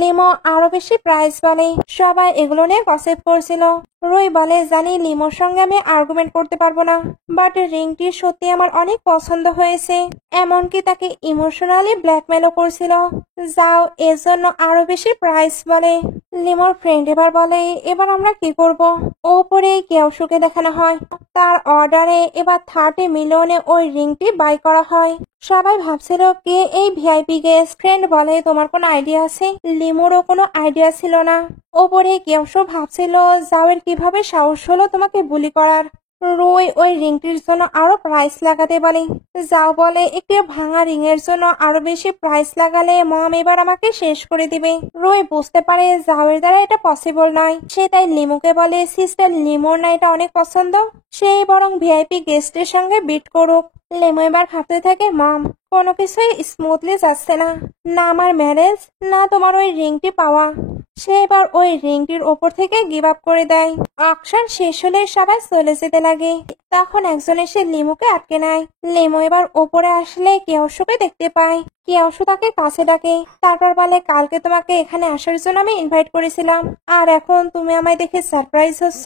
লিমো আরো বেশি প্রাইস বলে। সবাই এগুলো নিয়ে গসিপ করছিল। রুই বলে, জানি লিমোর সঙ্গে আমি আর্গুমেন্ট করতে পারবো না, বাট রিংটি সত্যি আমার অনেক পছন্দ হয়েছে। এমনকি তাকে ইমোশনালি ব্ল্যাকমেলও করছিল। যাও এর জন্য আরো বেশি প্রাইস বলে। লিমোর ফ্রেন্ড এবার বলে, এবার আমরা কি করব? ওপরে কেউসুকে দেখানো হয়। তার অর্ডারে এবার 30 মিলিয়নে ওই রিংটি বাই করা হয়। সবাই ভাবছিল কে এই ভিআইপি গেস্ট। ফ্রেন্ড বলে, তোমার কোনো আইডিয়া আছে? লিমোরও কোনো আইডিয়া ছিল না। ওপরে কেউসু ভাবছিল যাওয়ের কিভাবে সাহস হলো তোমাকে বুলি করার। রুই ওই রিংটির জন্য আরো প্রাইস লাগাতে বলে। যাও বলে একটি ভাঙা রিং এর জন্য আরো বেশি প্রাইস লাগালে মম এবার আমাকে শেষ করে দিবে। রুই বুঝতে পারে যাওয়ের দ্বারা এটা পসিবল নয়। সে তাই লিমুকে বলে সিস্টার লিমুর না এটা অনেক পছন্দ, সেই বরং ভিআইপি গেস্টের সঙ্গে বিট করুক। লিমু এবার ভাবতে থাকে মম কোনো কিছুই স্মুথলি যাচ্ছে না, না আমার ম্যারেজ না তোমার ওই রিংটি পাওয়া। সে এবার ওই রিংটির ওপর থেকে গিভ আপ করে দেয়। অকশন শেষ হলে সবাই চলে যেতে লাগে। তখন একজন এসে লিমুকে আটকে নেয়। লিমু এবার ওপরে আসলে কেয়সুকে দেখতে পায়। কেয়সু তাকে কাছে ডাকে, তারপর বলে কালকে তোমাকে এখানে আসার জন্য আমি ইনভাইট করেছিলাম, আর এখন তুমি আমায় দেখে সারপ্রাইজ হচ্ছ।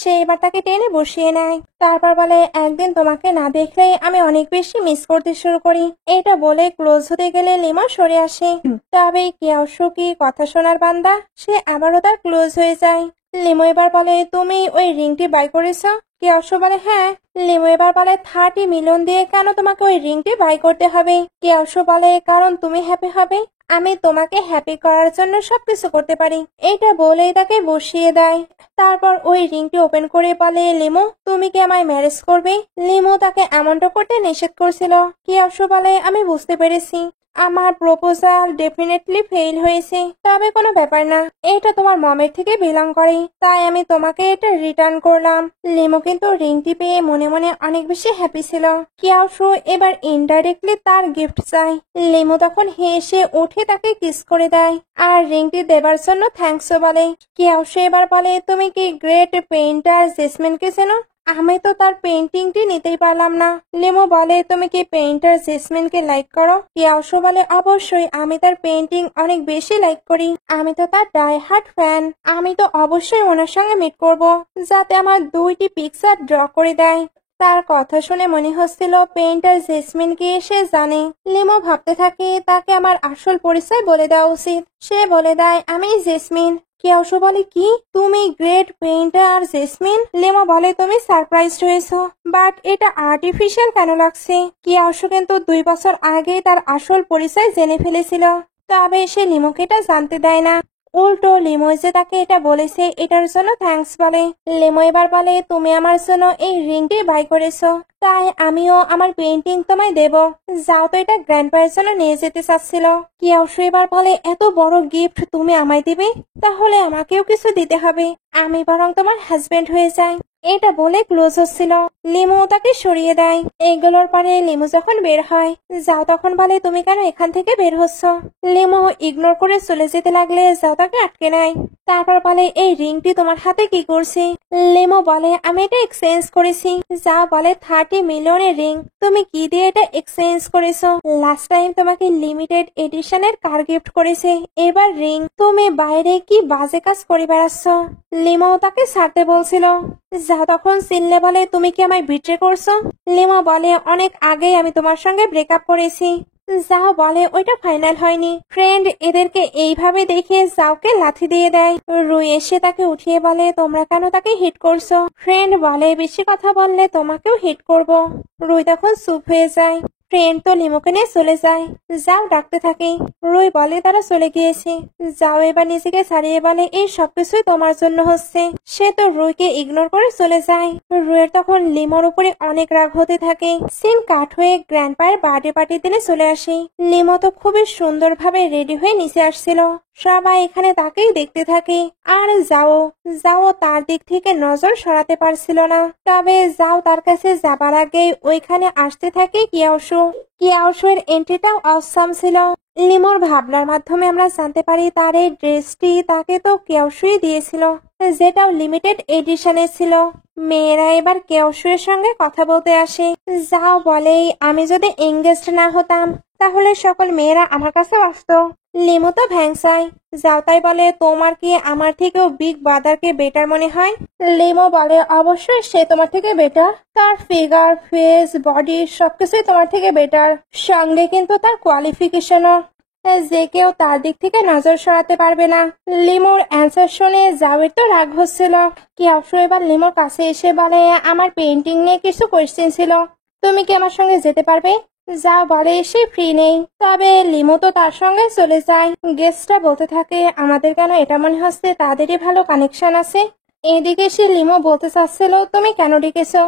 সে এবার তাকে টেনে বসিয়ে নেয়। তারপর বলে একদিন তোমাকে না দেখলে আমি অনেক বেশি মিস করতে শুরু করি। এটা বলে ক্লোজ হতে গেলে লিমা সরে আসে। তবে কেয়সু কি কথা শোনার বান্দা, সে আবারও তার ক্লোজ হয়ে যায়। লিমু এবার বলে তুমি ওই রিংটি বাই করেছ? কেয়সু বলে হ্যাঁ। লিমু এবার বলে 30 মিলিয়ন দিয়ে কেন তোমাকে ওই রিংটি বাই করতে হবে? কেয়সু বলে কারণ তুমি হ্যাপি হবে, আমি তোমাকে হ্যাপি করার জন্য সবকিছু করতে পারি। এটা বলেই তাকে বসিয়ে দেয়। তারপর ওই রিংটি ওপেন করে বলে লিমু তুমি কি আমায় ম্যারেজ করবে? লিমু তাকে এমনটা করতে নিষেধ করছিল। কেয়সু বলে আমি বুঝতে পেরেছি, আমার প্রপোজাল ডেফিনেটলি ফেল হয়েছে, তবে কোনো ব্যাপার না, এটা তোমার মমের থেকে বিলং করে, তাই আমি তোমাকে এটা রিটার্ন করলাম। লিমু কিন্তু রিংটি পেয়ে মনে মনে অনেক বেশি হ্যাপি ছিল। কেয়সু এবার ইনডাইরেক্টলি তার গিফট চায়। লিমু তখন হেসে উঠে তাকে কিস করে দেয় আর রিংটি দেবার জন্য থ্যাঙ্কসও বলে। কেয়সু এবার বলে তুমি কি গ্রেট পেইন্টার জেসমিনকে চেনো? আমি তো তার পেইন্টিংটি নিতেই পারলাম না। লিমু বলে তুমি কি পেইন্টার জেসমিনকে লাইক করো? কেয়সু বলে অবশ্যই, আমি তার পেইন্টিং অনেক বেশি লাইক করি, আমি তো তার ডাই হার্ট ফ্যান। আমি তো অবশ্যই ওনার সঙ্গে মিট করব, যাতে আমার 2টি পিকচার ড্র করে দেয়। তার কথা শুনে মনে হচ্ছিল পেইন্টার জেসমিনকে সে জানে। লিমু ভাবতে থাকে তাকে আমার আসল পরিচয় বলে দেওয়া উচিত। সে বলে দেয় আমি জেসমিন। কেয়সু বলে কি তুমি গ্রেট পেইন্টার জেসমিন? লিমু বলে তুমি সারপ্রাইজড হয়েছো, বাট এটা আর্টিফিশিয়াল কেন লাগছে? কেয়সু কিন্তু 2 বছর আগে তার আসল পরিচয় জেনে ফেলেছিল, তবে সে লিমুকে এটা জানতে দেয় না। উল্টো লিমু যে তাকে এটা বলেছে এটার জন্য থ্যাঙ্কস বলে। লিমু এবার বলে তুমি আমার জন্য এই রিংটি বাই করেছো, তাই আমিও আমার পেইন্টিং তোমায় দেব, যাও তো এটা গ্র্যান্ডপায়ের জন্য নিয়ে যেতে চাচ্ছিল। কেয়সু এবার বলে এত বড় গিফট তুমি আমায় দিবে, তাহলে আমাকেও কিছু দিতে হবে, আমি বরং তোমার হাজবেন্ড হয়ে যাই। এটা বলে ক্লোজ হচ্ছিল। লিমু তাকে সরিয়ে দেয়। এগুলোর পরে লিমু যখন বের হয়, যাও তখন বলে তুমি কেন এখান থেকে বের হচ্ছ? লিমু ইগনোর করে চলে যেতে লাগলে যাও তাকে আটকে নেয়। তারপর বলে এই রিংটি তোমার হাতে কি করছে? লিমু বলে আমি এটা এক্সচেঞ্জ করেছি। যাও বলে 30 মিলিয়নের রিং, তুমি কি দিয়ে এটা এক্সচেঞ্জ করেছো? লাস্ট টাইম তোমাকে লিমিটেড এডিশনের কার গিফট করেছে, এবার রিং, তুমি বাইরে কি বাজে কাজ করে বেড়াচ্ছ? লিমু তাকে ছাড়তে বলছিল। যা তখন চিনলে বলে তুমি কি আমায় বিট্রে করছো? লিমা বলে অনেক আগেই আমি তোমার সঙ্গে ব্রেকআপ করেছি। যা বলে ওইটা ফাইনাল হয়নি। ফ্রেন্ড এদেরকে এইভাবে দেখে যাওকে লাথি দিয়ে দেয়। রুই এসে তাকে উঠিয়ে বলে তোমরা কেন তাকে হিট করছো? ফ্রেন্ড বলে বেশি কথা বললে তোমাকেও হিট করব। রুই তখন চুপ হয়ে যায়। ফ্রেন্ড তো লিমুকে নিয়ে চলে যায়। যাও ডাকতে থাকে। রুই বলে তারা চলে গিয়েছে। যাও এবার নিজেকে ছাড়িয়ে বলে এই সবকিছুই তোমার জন্য হচ্ছে। সে তো রুইকে ইগনোর করে চলে যায়। রুইয়ের তখন লিমোর উপরে অনেক রাগ হতে থাকে। সিন কাট হয়ে গ্র্যান্ডপায়ের বার্থডে পার্টির দিনে চলে আসে। লিমো তো খুবই সুন্দরভাবে রেডি হয়ে নিচে আসছিল। সবাই এখানে তাকেই দেখতে থাকে। আর যাও যাও তার দিক থেকে নজর সরাতে পারছিল না। তবে যাও তার কাছে যাবার আগে ওইখানে আসতে থাকে কিয়াওশু। কিয়াওশুর এন্ট্রিটাও অসাম ছিল। লিমোর ভাবনার মাধ্যমে আমরা জানতে পারি তার এই ড্রেসটি তাকে তো কিয়াওশুই দিয়েছিল, যেটাও লিমিটেড এডিশনের ছিল। মেয়েরা এবার কিয়াওশুর সঙ্গে কথা বলতে আসে। যাও বলে আমি যদি এঙ্গেজড না হতাম তাহলে সকল মেয়েরা আমার কাছে আসতো। লিমো তো ভ্যাংসাই। যাও তাই বলে তোমার কি আমার থেকেও বিগ ব্রাদারকে বেটার মনে হয়? লিমো বলে অবশ্যই সে তোমার থেকে বেটার, তার ফিগার ফেস বডি সবকিছুই তোমার থেকে বেটার, সঙ্গে কিন্তু তার কোয়ালিফিকেশনও, যে কেউ তার দিক থেকে নজর সরাতে পারবে না। লিমোর অ্যান্সার শুনে জাওয়ের তো রাগ হচ্ছিল। কিয়াওশু এবার লিমোর কাছে এসে বলে আমার পেইন্টিং নিয়ে কিছু কোয়েশ্চেন ছিল, তুমি কি আমার সঙ্গে যেতে পারবে? যাও বলে সে ফ্রি নেই। তবে লিমো তো তার সঙ্গে চলে যায়। গেস্টরা বলতে থাকে আমাদের কেন এটা মনে হচ্ছে তাদেরই ভালো কানেকশন আছে। এদিকে সে লিমো বলতে চাচ্ছিল তুমি কেন ডেকেছো।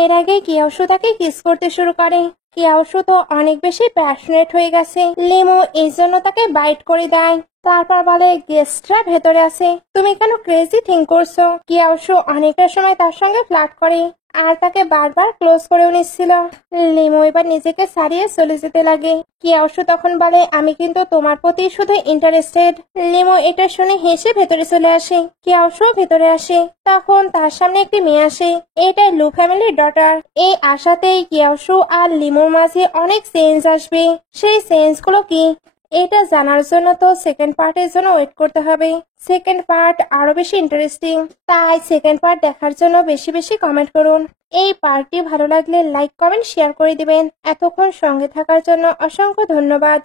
এর আগে কিয়াওশু তাকে কিস করতে শুরু করে। কিয়াওশু তো অনেক বেশি প্যাশনেট হয়ে গেছে। লিমো এই জন্য তাকে বাইট করে দেয়। তারপর বলে গেস্টরা ভেতরে আছে, তুমি কেন ক্রেজি থিঙ্ক করছো। কিয়াওশু অনেকটা সময় তার সঙ্গে ফ্লার্ট করে আর তাকে বারবার ক্লোজ করেও নিচ্ছিল। লিমো এবার নিজেকে ছাড়িয়ে চলে যেতে লাগে। কিয়াওশু তখন বলে আমি কিন্তু তোমার প্রতি শুধু ইন্টারেস্টেড। লিমো এটা শুনে হেসে ভেতরে চলে আসে। কিয়াওশু ভেতরে আসে, তখন তার সামনে একটি মেয়ে আসে। এটাই লু ফ্যামিলির ডটার। এই আশাতেই কিয়াওশু আর লিমোর মাঝে অনেক চেঞ্জ আসবে। সেই চেঞ্জ গুলো কি এটা জানার জন্য তো সেকেন্ড পার্টের জন্য ওয়েট করতে হবে। সেকেন্ড পার্ট আরো বেশি ইন্টারেস্টিং, তাই সেকেন্ড পার্ট দেখার জন্য বেশি বেশি কমেন্ট করুন। এই পার্টটি ভালো লাগলে লাইক কমেন্ট শেয়ার করে দিবেন। এতক্ষণ সঙ্গে থাকার জন্য অসংখ্য ধন্যবাদ।